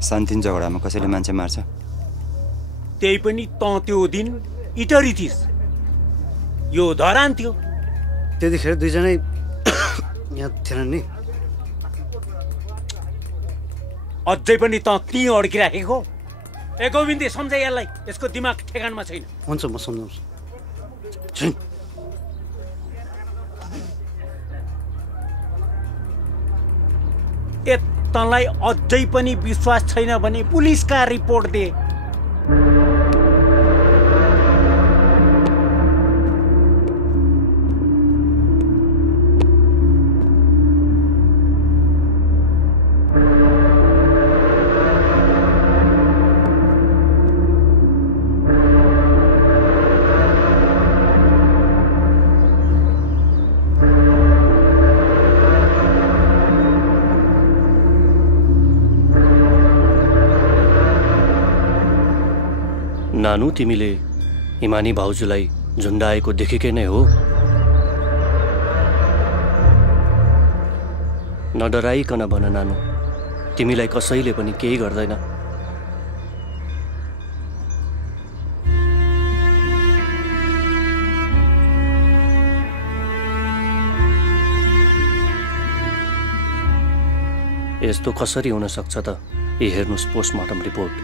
शान्तिन झगडामा कसैले मान्छे मार्छ? त्यही पनि त त्यो दिन इटरी थिइस्, यो धरान थियो। त्यतिखेर दुईजनै यहाँ थिएन नि। अझै पनि त ती अड्किराखेको। ए गोविन्दे सम्झाइ यसलाई, यसको दिमाग ठेगानमा छैन। हुन्छ म सम्झाउँछु। ए तँलाई अझै पनि विश्वास छैन भने पुलिसका रिपोर्ट दे। नानु, तिमीले हिमानी भाउजूलाई झुन्डाएको देखेकै नै हो? नडराइकन भन नानु, तिमीलाई कसैले पनि केही गर्दैन। यस्तो कसरी हुन सक्छ त? यी हेर्नुस् पोस्टमार्टम रिपोर्ट।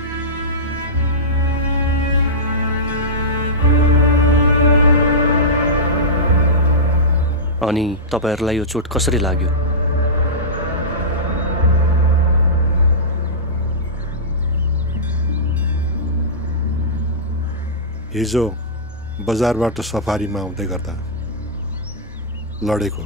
अनि तपाईहरुलाई यो चोट कसरी लाग्यो? हिजो बजारबाट सफारीमा आउँदै गर्दा लडेको।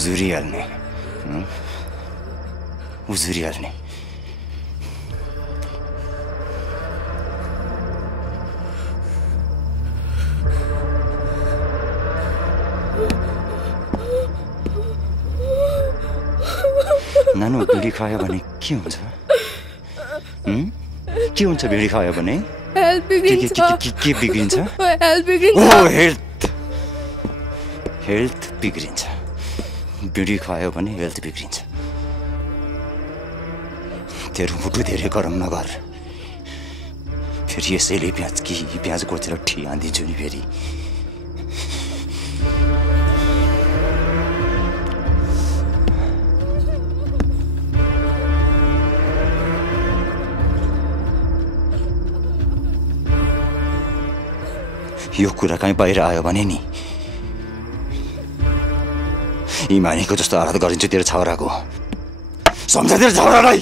उजुरिहाल्ने उजुरिहाल्ने नानु बिडी खायो भने के हुन्छ के हुन्छ बिडी खायो भने हेल्थ बिग्रिन्छ के बिग्रिन्छ हेल्थ बिग्रिन्छ ओ हेल्थ बिग्रिन्छ बिडी खायो भने हेल्थ बिग्रिन्छ तेरो मुटु धेरै गरम नगर फेरि यसैले प्याज कोचेर ठिहानिदिन्छु नि फेरि यो कुरा कहीँ बाहिर आयो भने नि इमानीको जस्तो हालत गरिन्छु तेरो छाउराको सम्झ तेरो छाउरालाई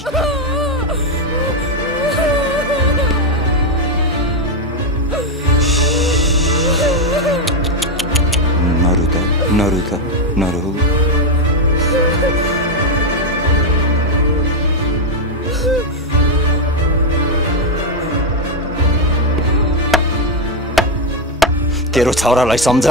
नरु तेरो छाउरालाई सम्झ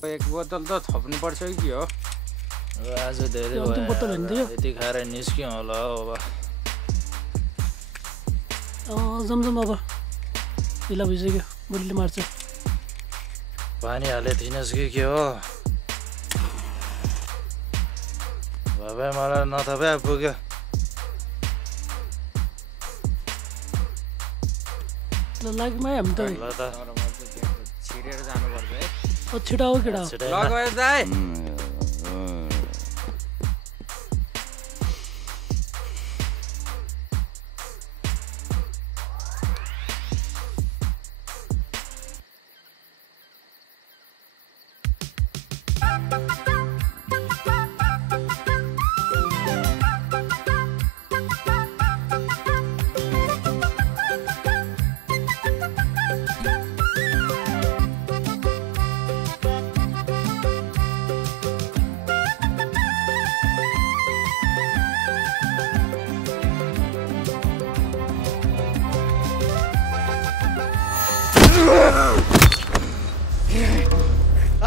एक बोतल त थप्नु पर्छ कि हो आज धेरै भयो यति खाएर निस्क्यौँ होला अब जमजम अब ढिला भइसक्यो बुढीले मार्छ पानी हाले थिइनस् कि के हो बाबा मलाई नथपे पुग्यो ल लाग्मै हामी त छिरेर जानुपर्छ है छिटो हो केटा लगेर जाए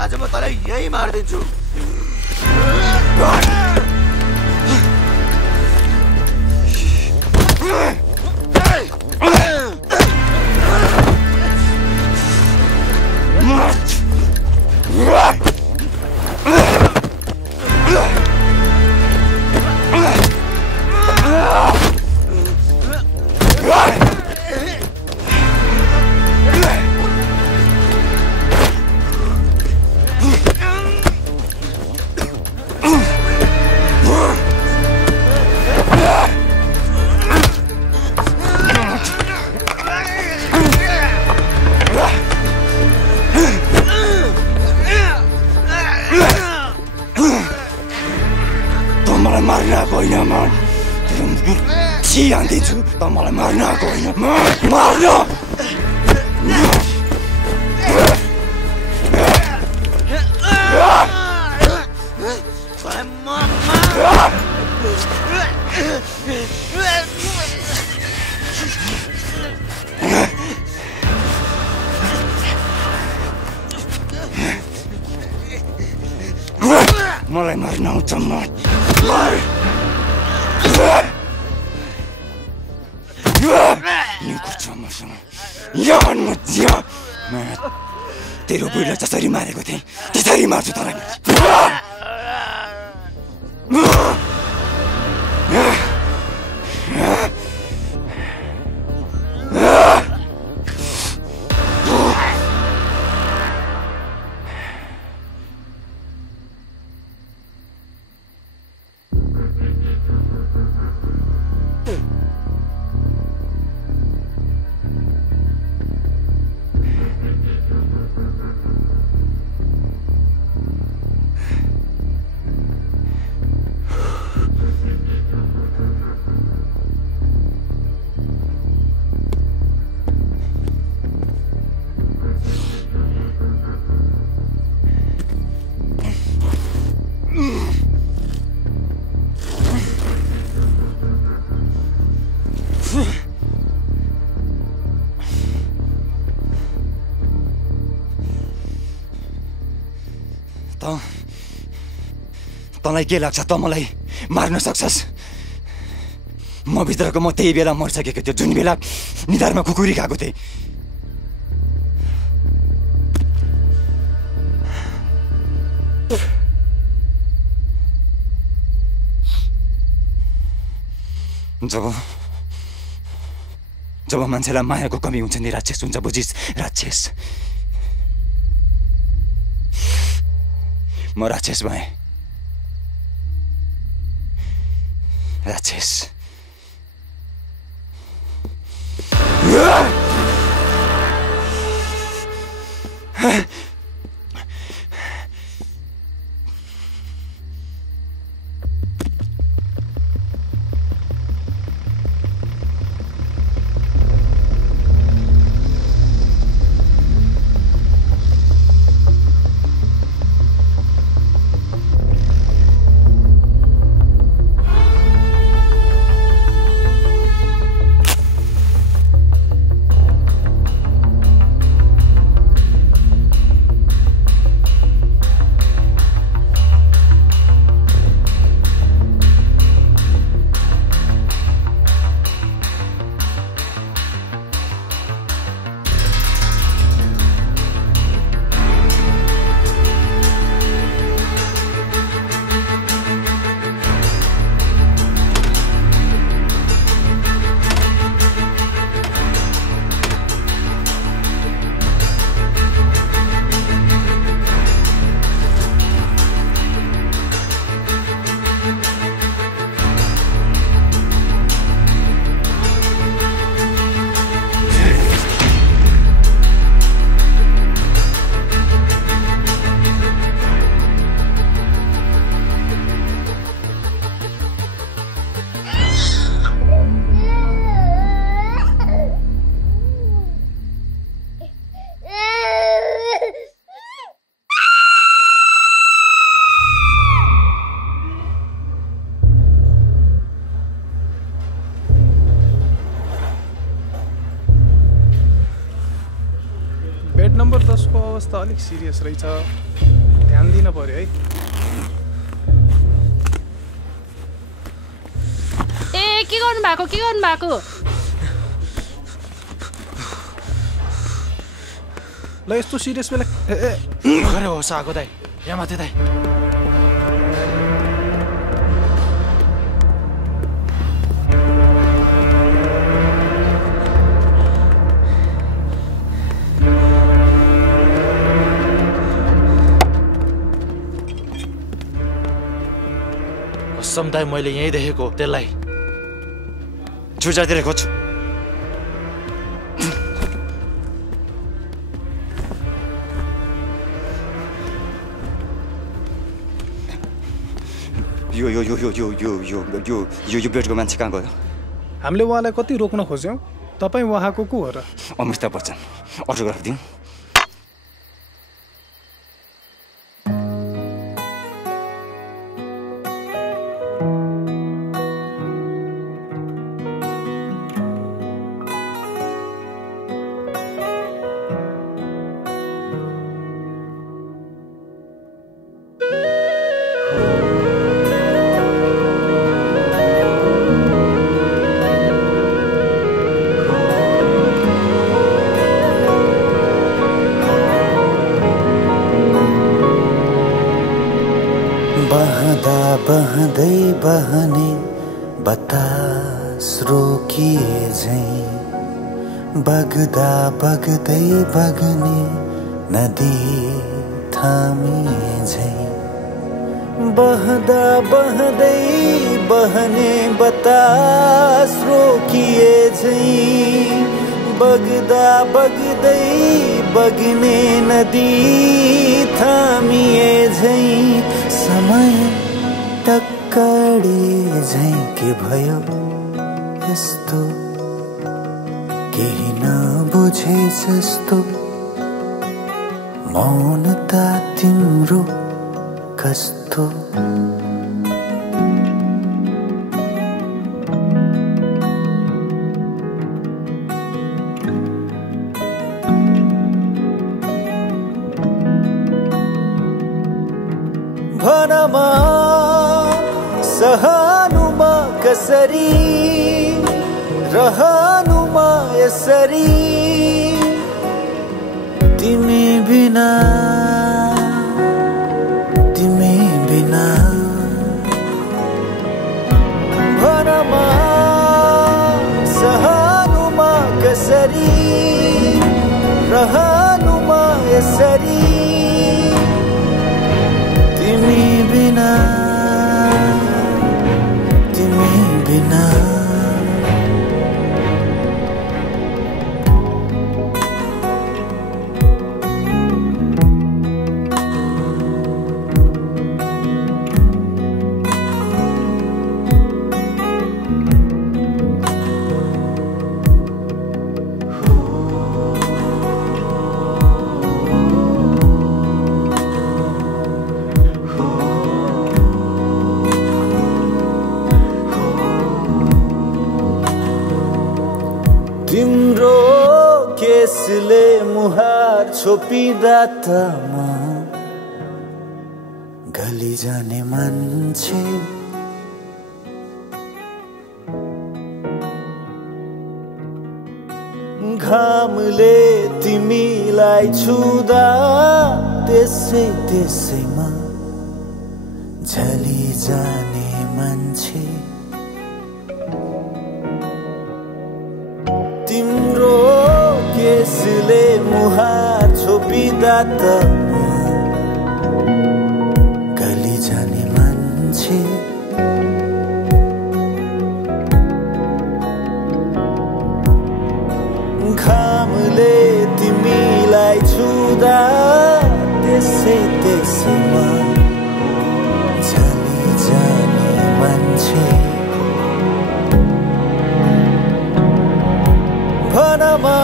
आज म तँलाई यही मारिदिन्छु मार्न आएको होइन छिहान्दिन्छु त मलाई मार्न आएको होइन मार्न मलाई मार्न आउँछ तेरो बुढीलाई जसरी मारेको थिएँ त्यसरी मार्छु तँलाई। तँलाई के लाग्छ त मलाई मार्न सक्छस्? म भित्रको म त्यही बेला मरिसकेको थियो जुन बेला निधारमा खुकुरी खाएको थिएँ। जब मान्छेलाई मायाको कमी हुन्छ नि राक्षस हुन्छ, बुझिस्? राक्षस। म राक्षस भएँ। राक्षस। बेड नम्बर 10 को अवस्था अलिक सिरियस रहेछ, ध्यान दिन पर्यो है। ए के गर्नु भएको? ल यस्तो सिरियस बेला खरे होस् आएको दाइ, यहाँ माथि दाइ। कसम दाइ मैले यहीँ देखेको त्यसलाई। छुजातिर खोज्छु। यो बेडको मान्छे कहाँ गयो? हामीले उहाँलाई कति रोक्न खोज्यौँ, तपाईँ उहाँको को हो र? अमिताभ बच्चन। अटोग्राफ दिउँ। बहदा बहदै बहने बतास रोकिए झैं बगदा बगदै बगने नदी थामिए झैं बहदा बहदै बहने बतास रोकिए झैं बगदा बगदै बगने नदी थामिए झैं समय टक्कडिए झैं के भयो यस्तो केही नबुझे जस्तो मौनता तिम्रो कस्तो भनमा सहनुमा कसरी रहनुमा यसरी तिमी बिना भनमा सहनुमा कसरी रहनुमा यसरी तिमी बिना तिम्रो केसले मुहार छोपिदा त म गली जाने मान्छे घामले तिमीलाई छुदा त्यसै त्यसैमा झली जाने मान्छे तिम्रो केसले मुहार छोपिदा त गली जाने मान्छे घामले तिमीलाई छुदा त्यसै त्यसैमा झली जाने मान्छे भनमा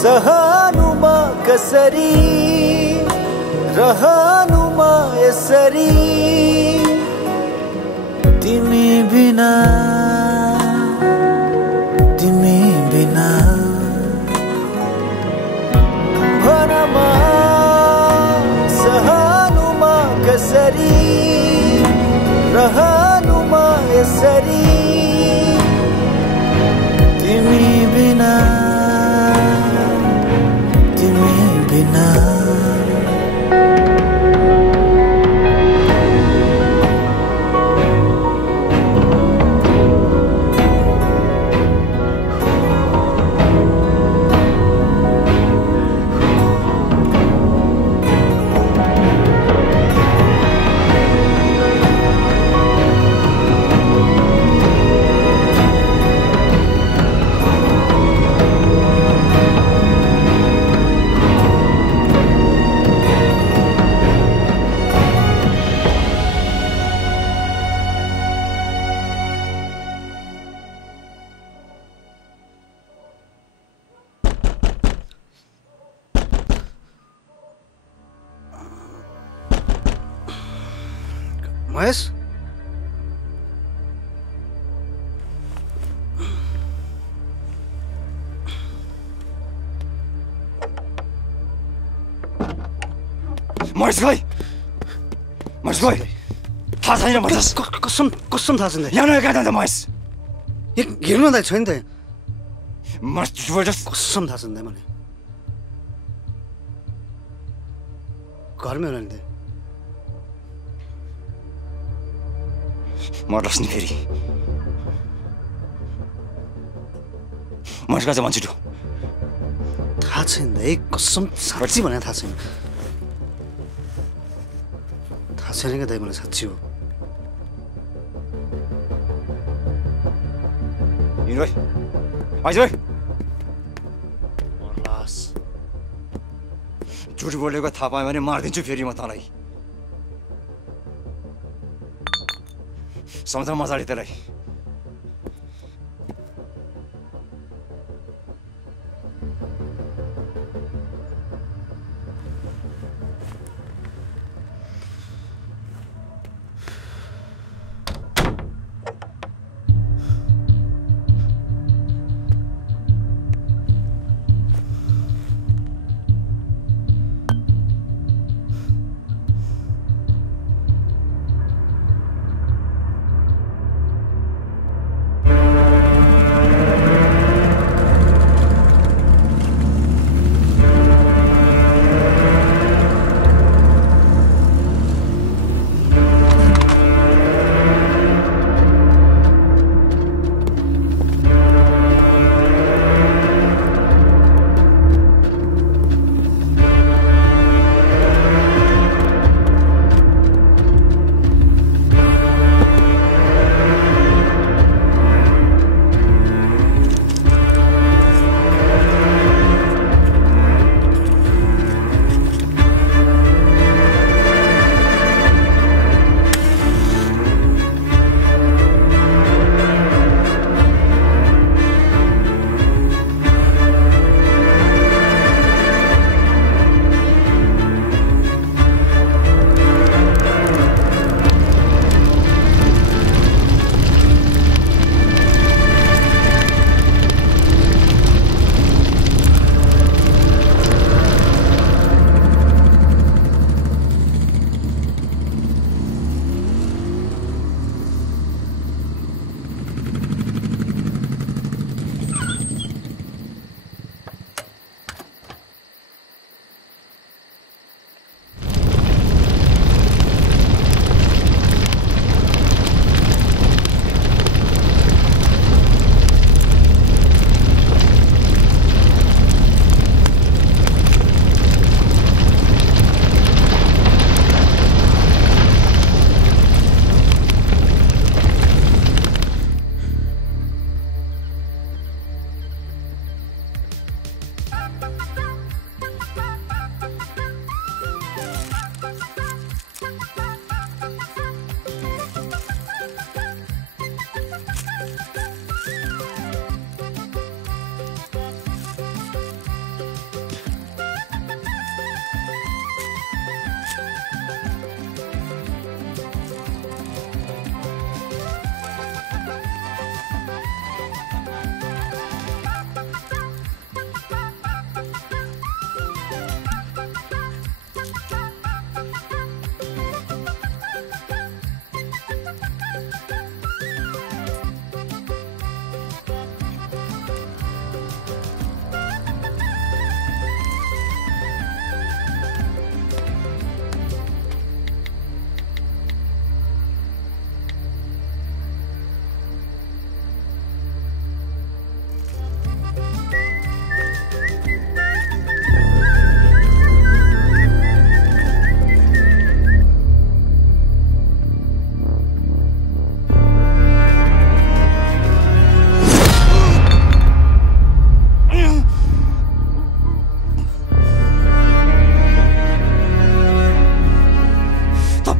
सहनुमा कसरी रहनुमा यसरी तिमी बिना भनमा सहनुमा कसरी रहनुमा यसरी तिमी बिना महेश महेश भाइ थाहा छैन भन्छस् कसम थाहा छैन यहाँ नआएको त महेश हेर्नु न छैन त कसम थाहा छैन मलाई घरमै होला नि त मर्लस् नि फेरि मर्का चाहिँ भन्छ छिटो थाहा छैन दाइ कसम साँच्ची भने थाहा छैन क्या दाइ मलाई साँच्ची हो आइज भाइ मर्लास झुट बोलेको थाहा पायो भने मारिदिन्छु फेरि म तँलाई सम्झ मजाले त्यसलाई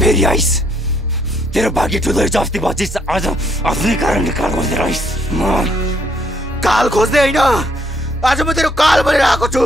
फेरि आइस तेरो भाग्य ठुलो जस्ती बचिस आज आफ्नै कारणले काल खोज्दै रहिस म काल खोज्दै होइन आज म तेरो काल बनेर आएको छु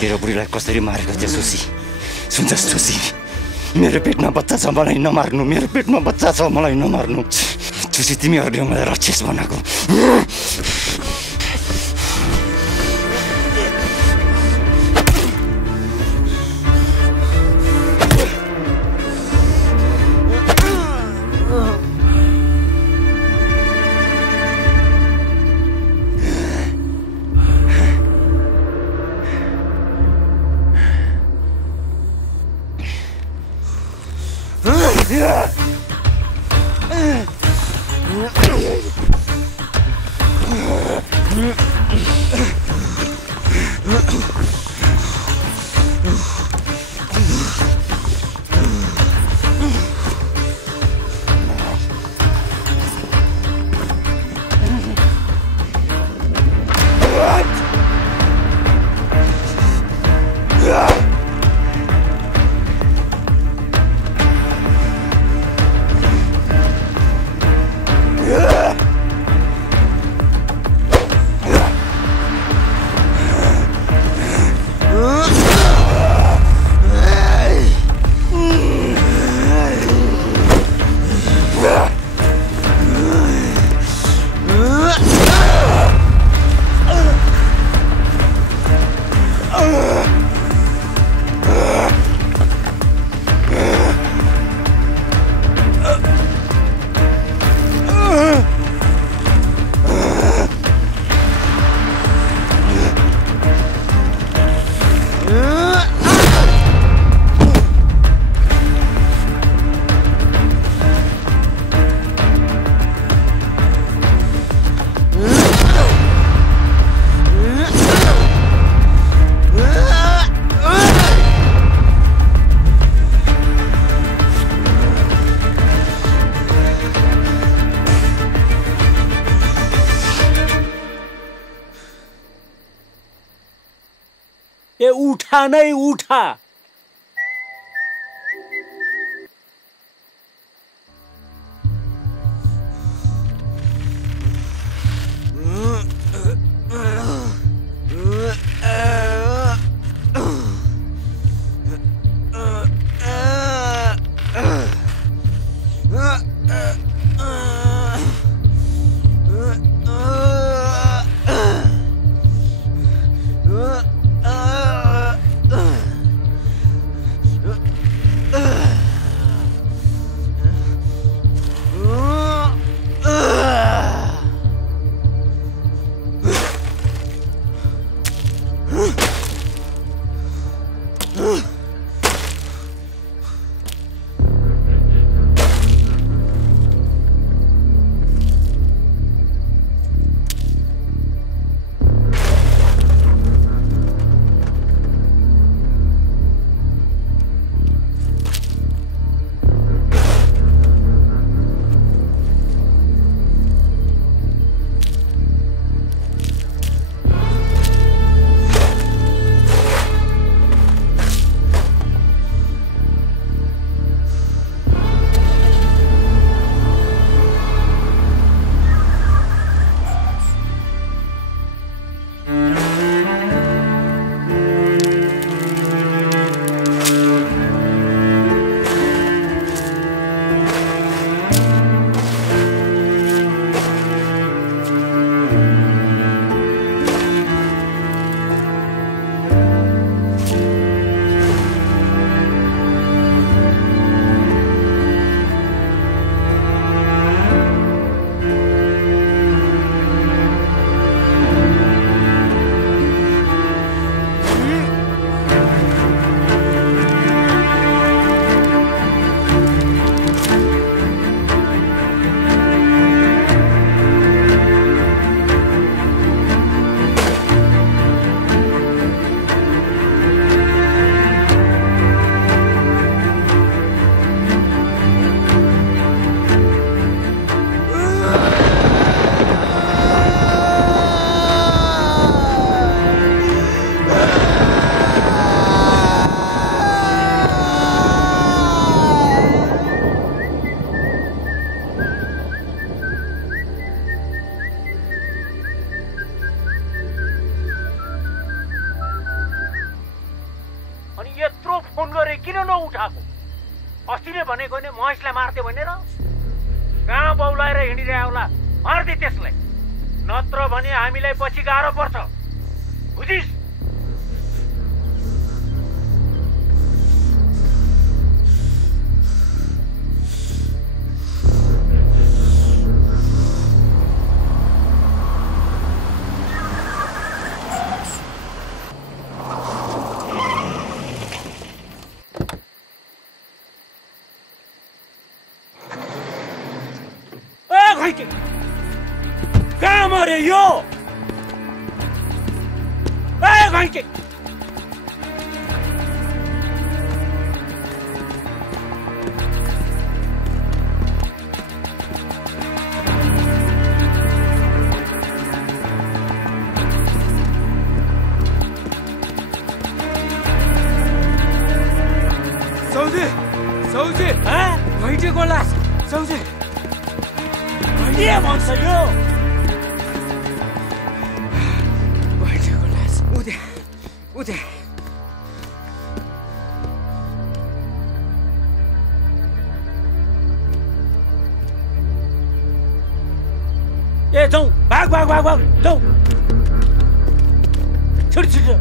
तेरो बुढीलाई कसरी मारेको थियो सुसी? सुन्छस् सुसी, मेरो पेटमा बच्चा छ, मलाई नमार्नु। मेरो पेटमा बच्चा छ, मलाई नमार्नु। सुसी, तिमीहरूले मलाई राक्षस बनाएको। उठा नै उठा। उठाएको? अस्ति नै भनेको नि महेशलाई मार्थे भनेर। कहाँ बौलाएर हिँडिरहे होला, मार्दे त्यसलाई, नत्र भने हामीलाई पछि गाह्रो पर्छ। बुझिस्? कहाँ मरे यो? घैके सौजी सौजी घैटेको लास सौजी के भन्छ यो? घैटेको लास उदे उदे ए जाऊ, भाग भाग भाग भाग जाऊ, छिटो छिटो।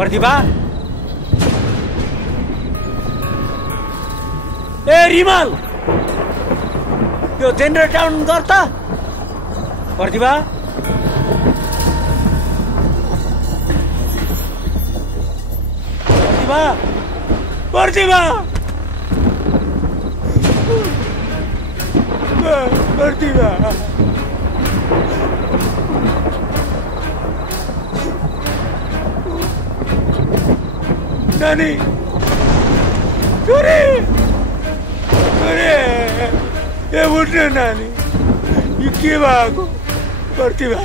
प्रतिभा, ए रिमल, यो जेनरेटर डाउन गर त। प्रतिभा, प्रतिभा, प्रतिभा, प्रतिभा, नानी, छोरी, छोरी, ये उठ्न नानी, यो के भएको? प्रतिभा,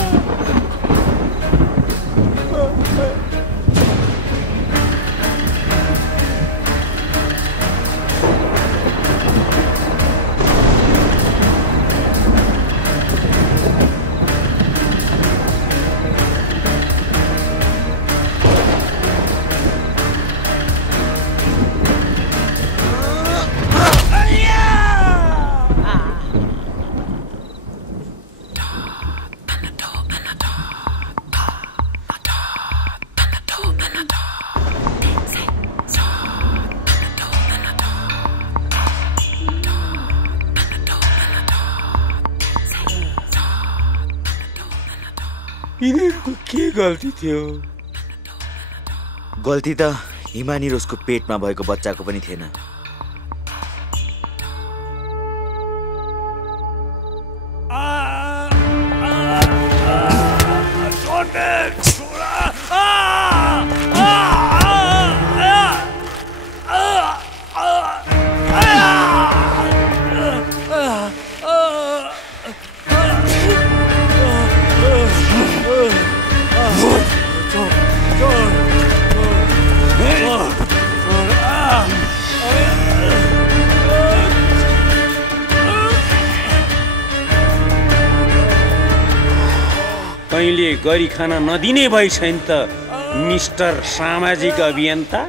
यिनीहरूको के गल्ती थियो? गल्ती त हिमानी र उसको पेटमा भएको बच्चाको पनि थिएन। कहिले गरी खान नदिने भइसैन त मिस्टर सामाजिक अभियन्ता।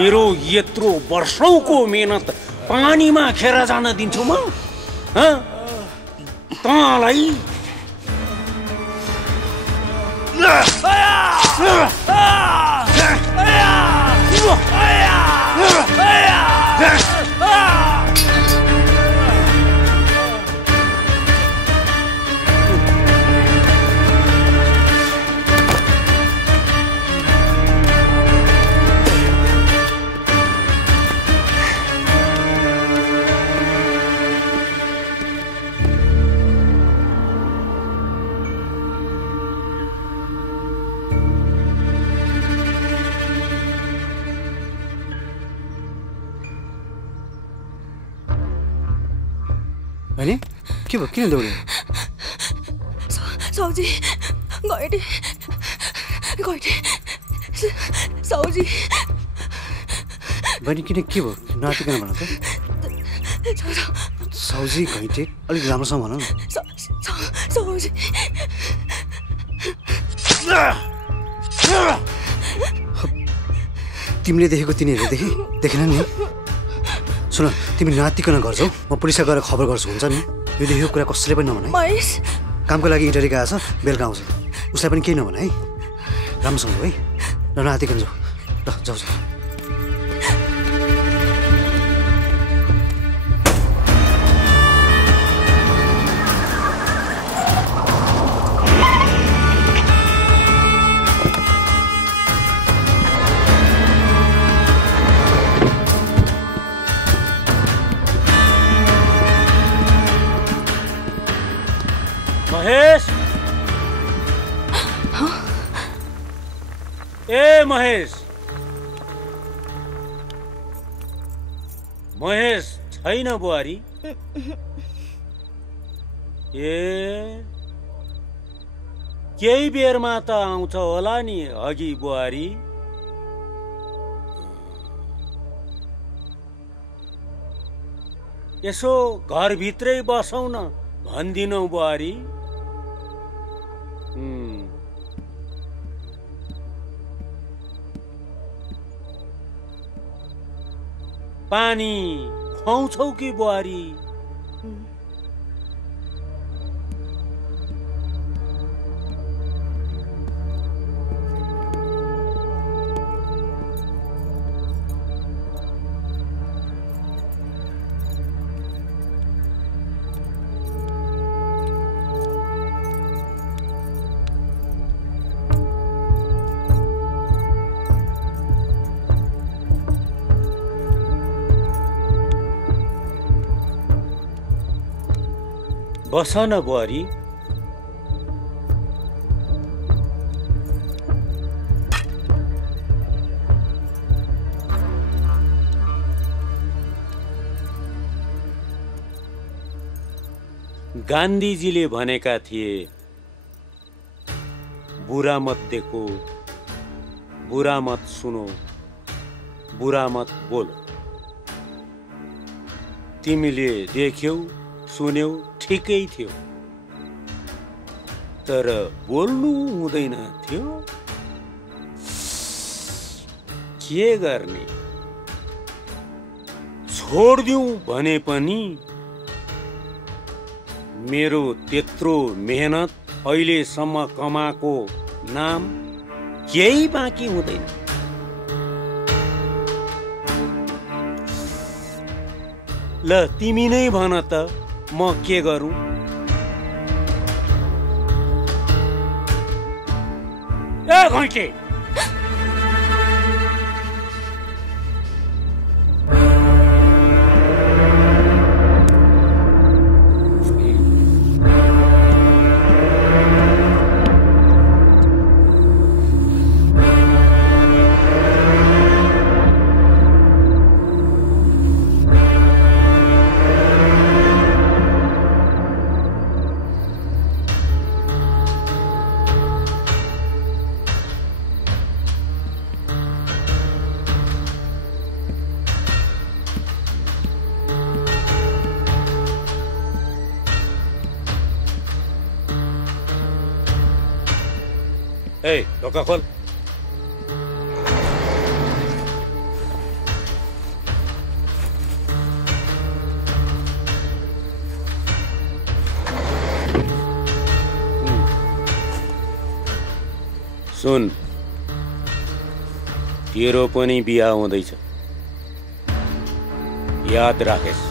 मेरो यत्रो वर्षौको मेहनत पानीमा खेर जान दिन्छु म? तँलाई बहिनी के भयो किन दौड्यो साउजी गएँ साउजी बहिनी किन के भयो नआतिकन भन त साउजी घैँटे अलिक राम्रोसँग भन न साउजी तिमीले देखेको तिनीहरूले देखेन नि सुन तिमी नआतिकन गर्छौ म पुलिसलाई गएर खबर गर्छु हुन्छ नि यो देखेको कुरा कसैले पनि नभन है कामको लागि इन्टरभ्यू गएको छ बेलुका आउँछ उसलाई पनि केही नभन है राम्रोसँग है ल नआतिकन जाऊ ल जाऊ महेश ए महेश महेश छैन बुहारी ए केही बेरमा त आउँछ होला नि अघि बुहारी यसो घरभित्रै बसौँ न भन्दिनौ बुहारी पानी खुवाउँछौ कि बुहारी बस न बुहारी गान्धीजीले भनेका थिए बुरा मत देखो बुरा मत सुनो बुरा मत बोलो तिमीले देख्यौ सुन्यौ ठिकै थियो तर बोल्नु हुँदैन थियो के गर्ने छोड्दिउँ भने पनि मेरो त्यत्रो मेहनत अहिलेसम्म कमाएको नाम केही बाँकी हुँदैन ल तिमी नै भन त म के गरौँ ए घैँटे ए ढोका खोल सुन तेरो पनि बिहा हुँदैछ याद राखेस्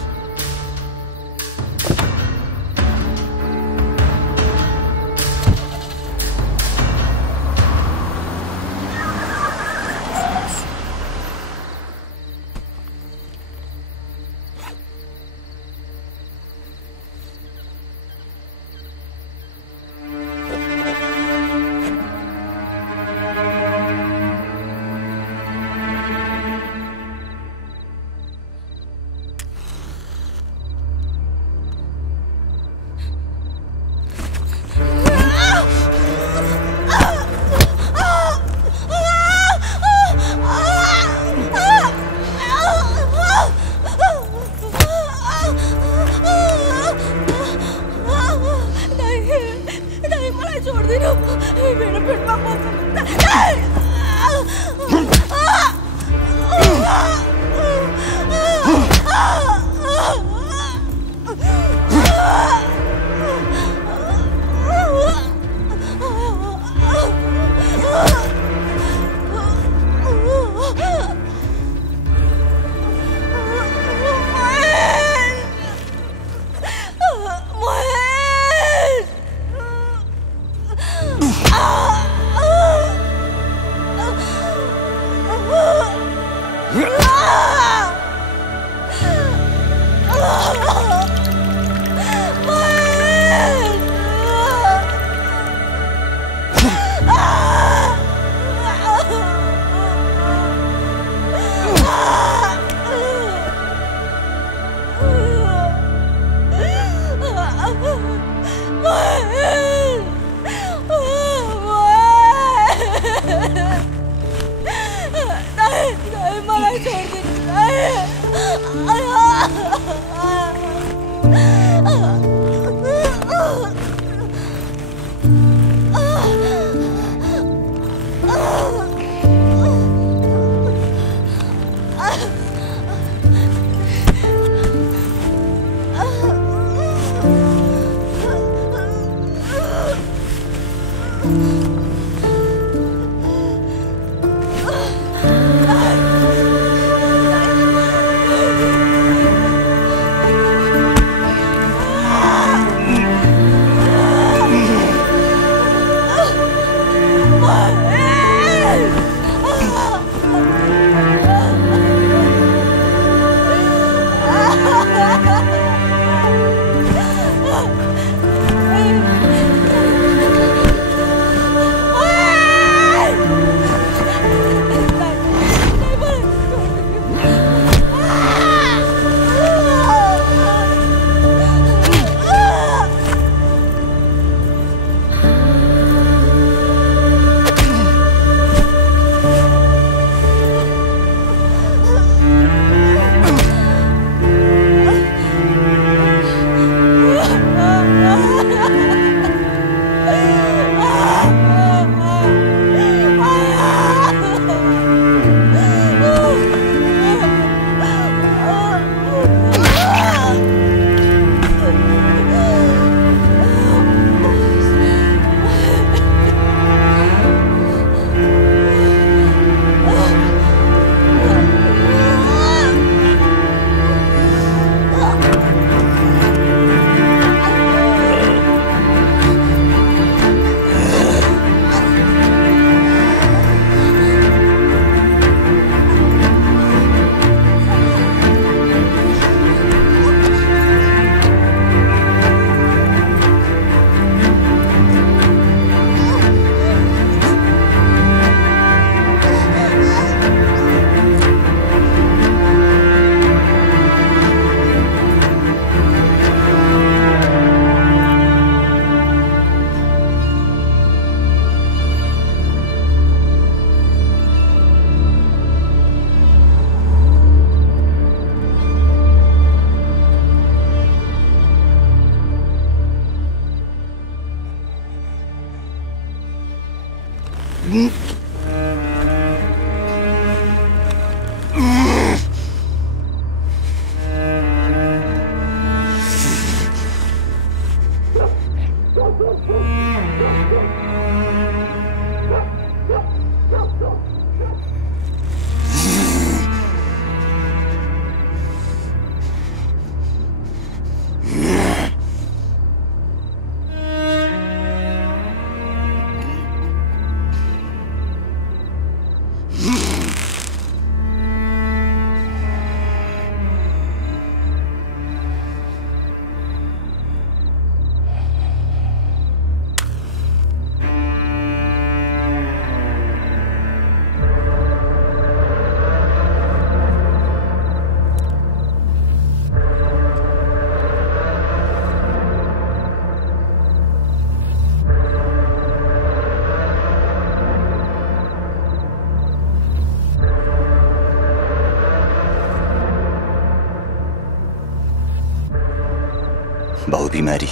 बाउ बिमारी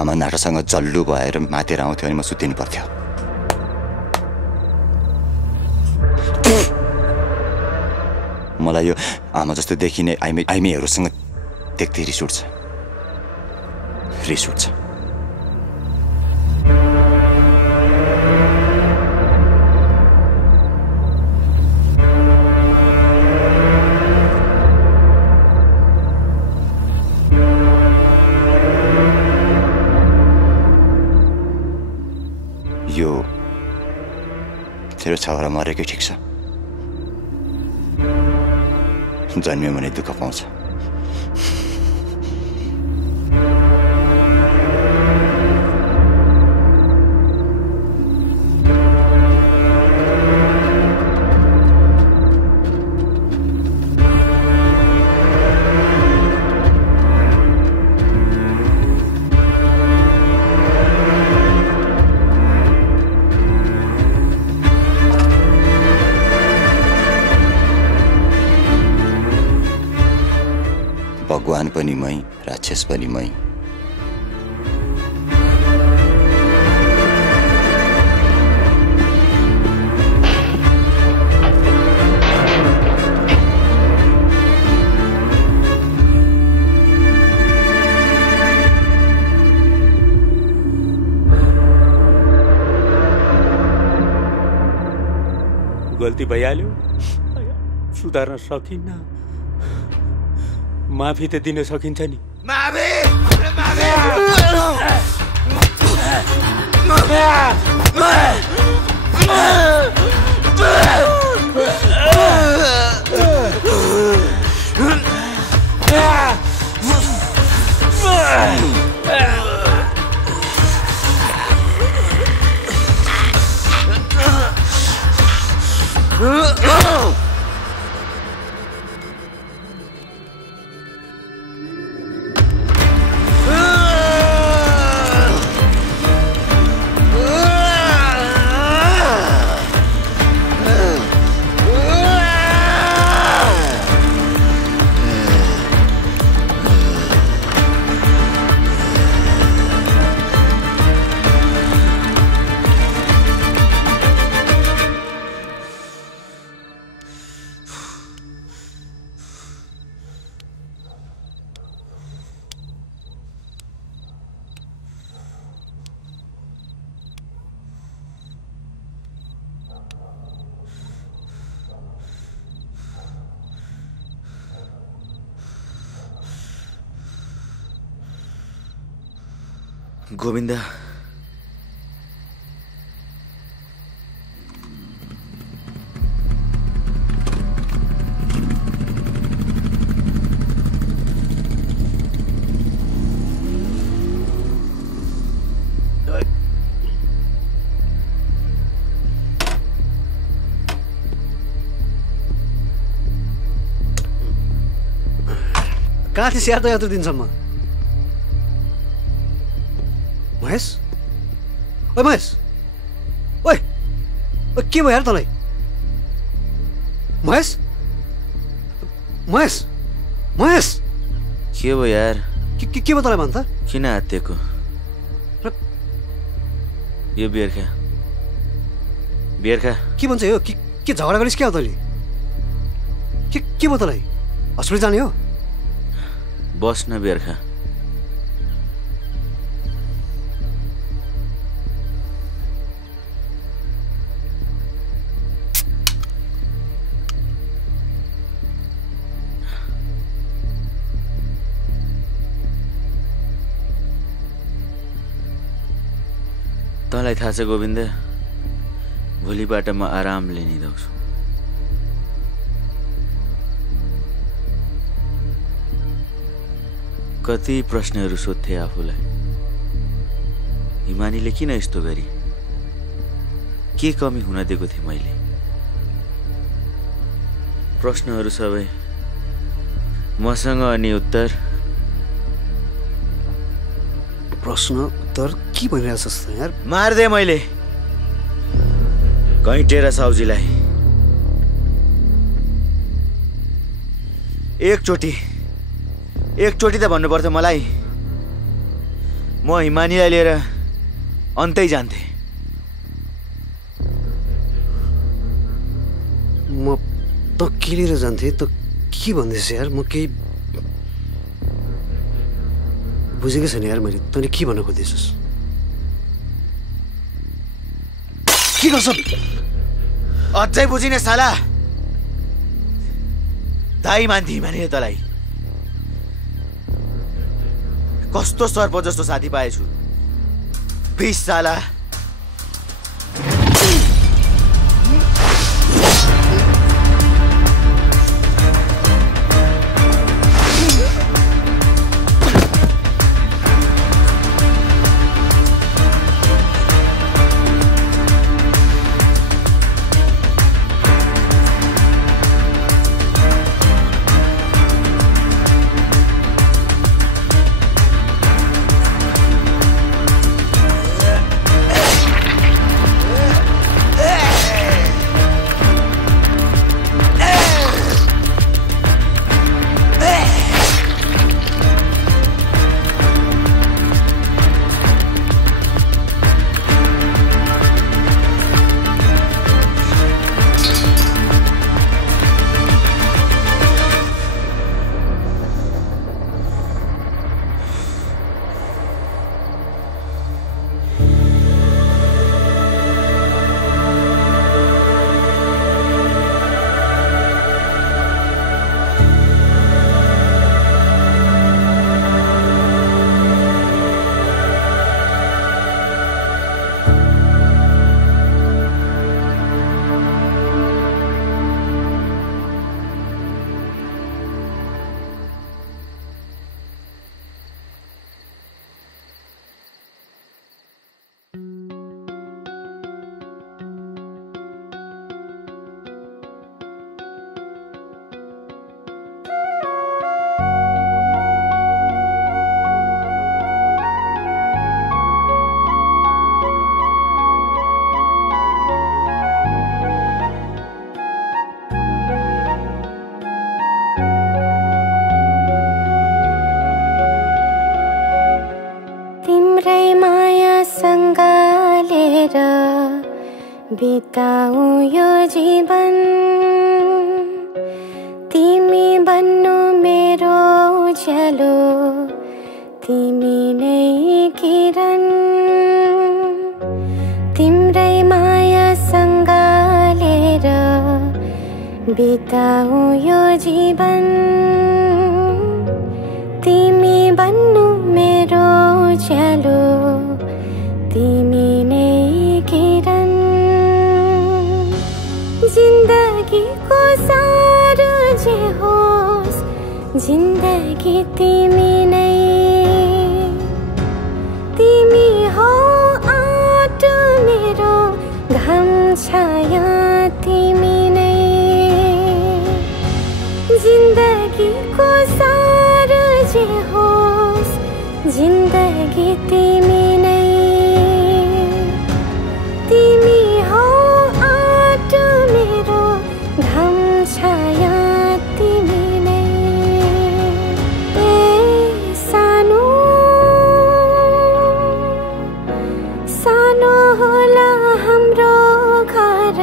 आमा नाटासँग जल्लु भएर मातेर आउँथ्यो अनि म सुत्तिनु पर्थ्यो। मलाई यो आमा जस्तो देखिने आइमीहरूसँग देख्दै रिस उठ्छ। यो तेरो छाउरा मरेकै ठिक छ, जन्मियो भने दुःख पाउँछ। भगवान पनि मै, राक्षस पनि मै। गल्ती भइहाल्यो, सुधार्न सकिन्न। माफी त दिन सकिन्छ नि। गोविन्दा, कहाँ थिएँ स्याहार त यत्रो दिनसम्म? महेश, ओए महेश, ओए के भयो यार तँलाई? महेश, महेश, महेश, के भयो यार? के भयो तँलाई भन् त? किन हातेको? यो बियर खा, बियर खा। के भन्छ यो? के झगडा गरिस् क्या हो तैँले? के भयो तँलाई? हस्पिटल जाने हो? बस न, बियर खा। तँलाई थाहा छ गोविन्द, भोलिबाट म आरामले निदाउँछु। कति प्रश्नहरू सोध्थे आफूलाई, हिमानीले किन यस्तो गरी? के कमी हुन दिएको थिएँ मैले? प्रश्नहरू सबै मसँग, अनि उत्तर? प्रश्न उत्तर के भनिरहेछस् त यार? मार्दे मैले घैँटे र साउजीलाई। एकचोटि त भन्नुपर्छ मलाई। म हिमानीलाई लिएर अन्तै जान्थे। म त के लिएर जान्थे? त के भन्दैछ यार? म केही बुझेकै छैन यार मैले। तैँले के भन्न खोज्दैछस्? के गर्छ? अझै बुझिने साला। दाइ मान्थे हिमानीले तँलाई। कस्तो सर्प जस्तो साथी पाएछु। फिस साला। बिताऊ यो जीवन तिमी बन्नु मेरो उज्यालो तिमी नै किरण तिम्रै मायासँग लिएर बिताऊ यो जीवन तिमी बन्नु मेरो उज्यालो तिमी नै किरण जिन्दगीको सारो जे होस् जिन्दगी तिमी नै तिमी हो आँट मेरो घाम छाया तिमी नै जिन्दगीको सारो जे होस् जिन्दगी तिमी नै तिमी हो आँट मेरो घाम छाया तिमी नै ए सानो सानो होला हाम्रो घर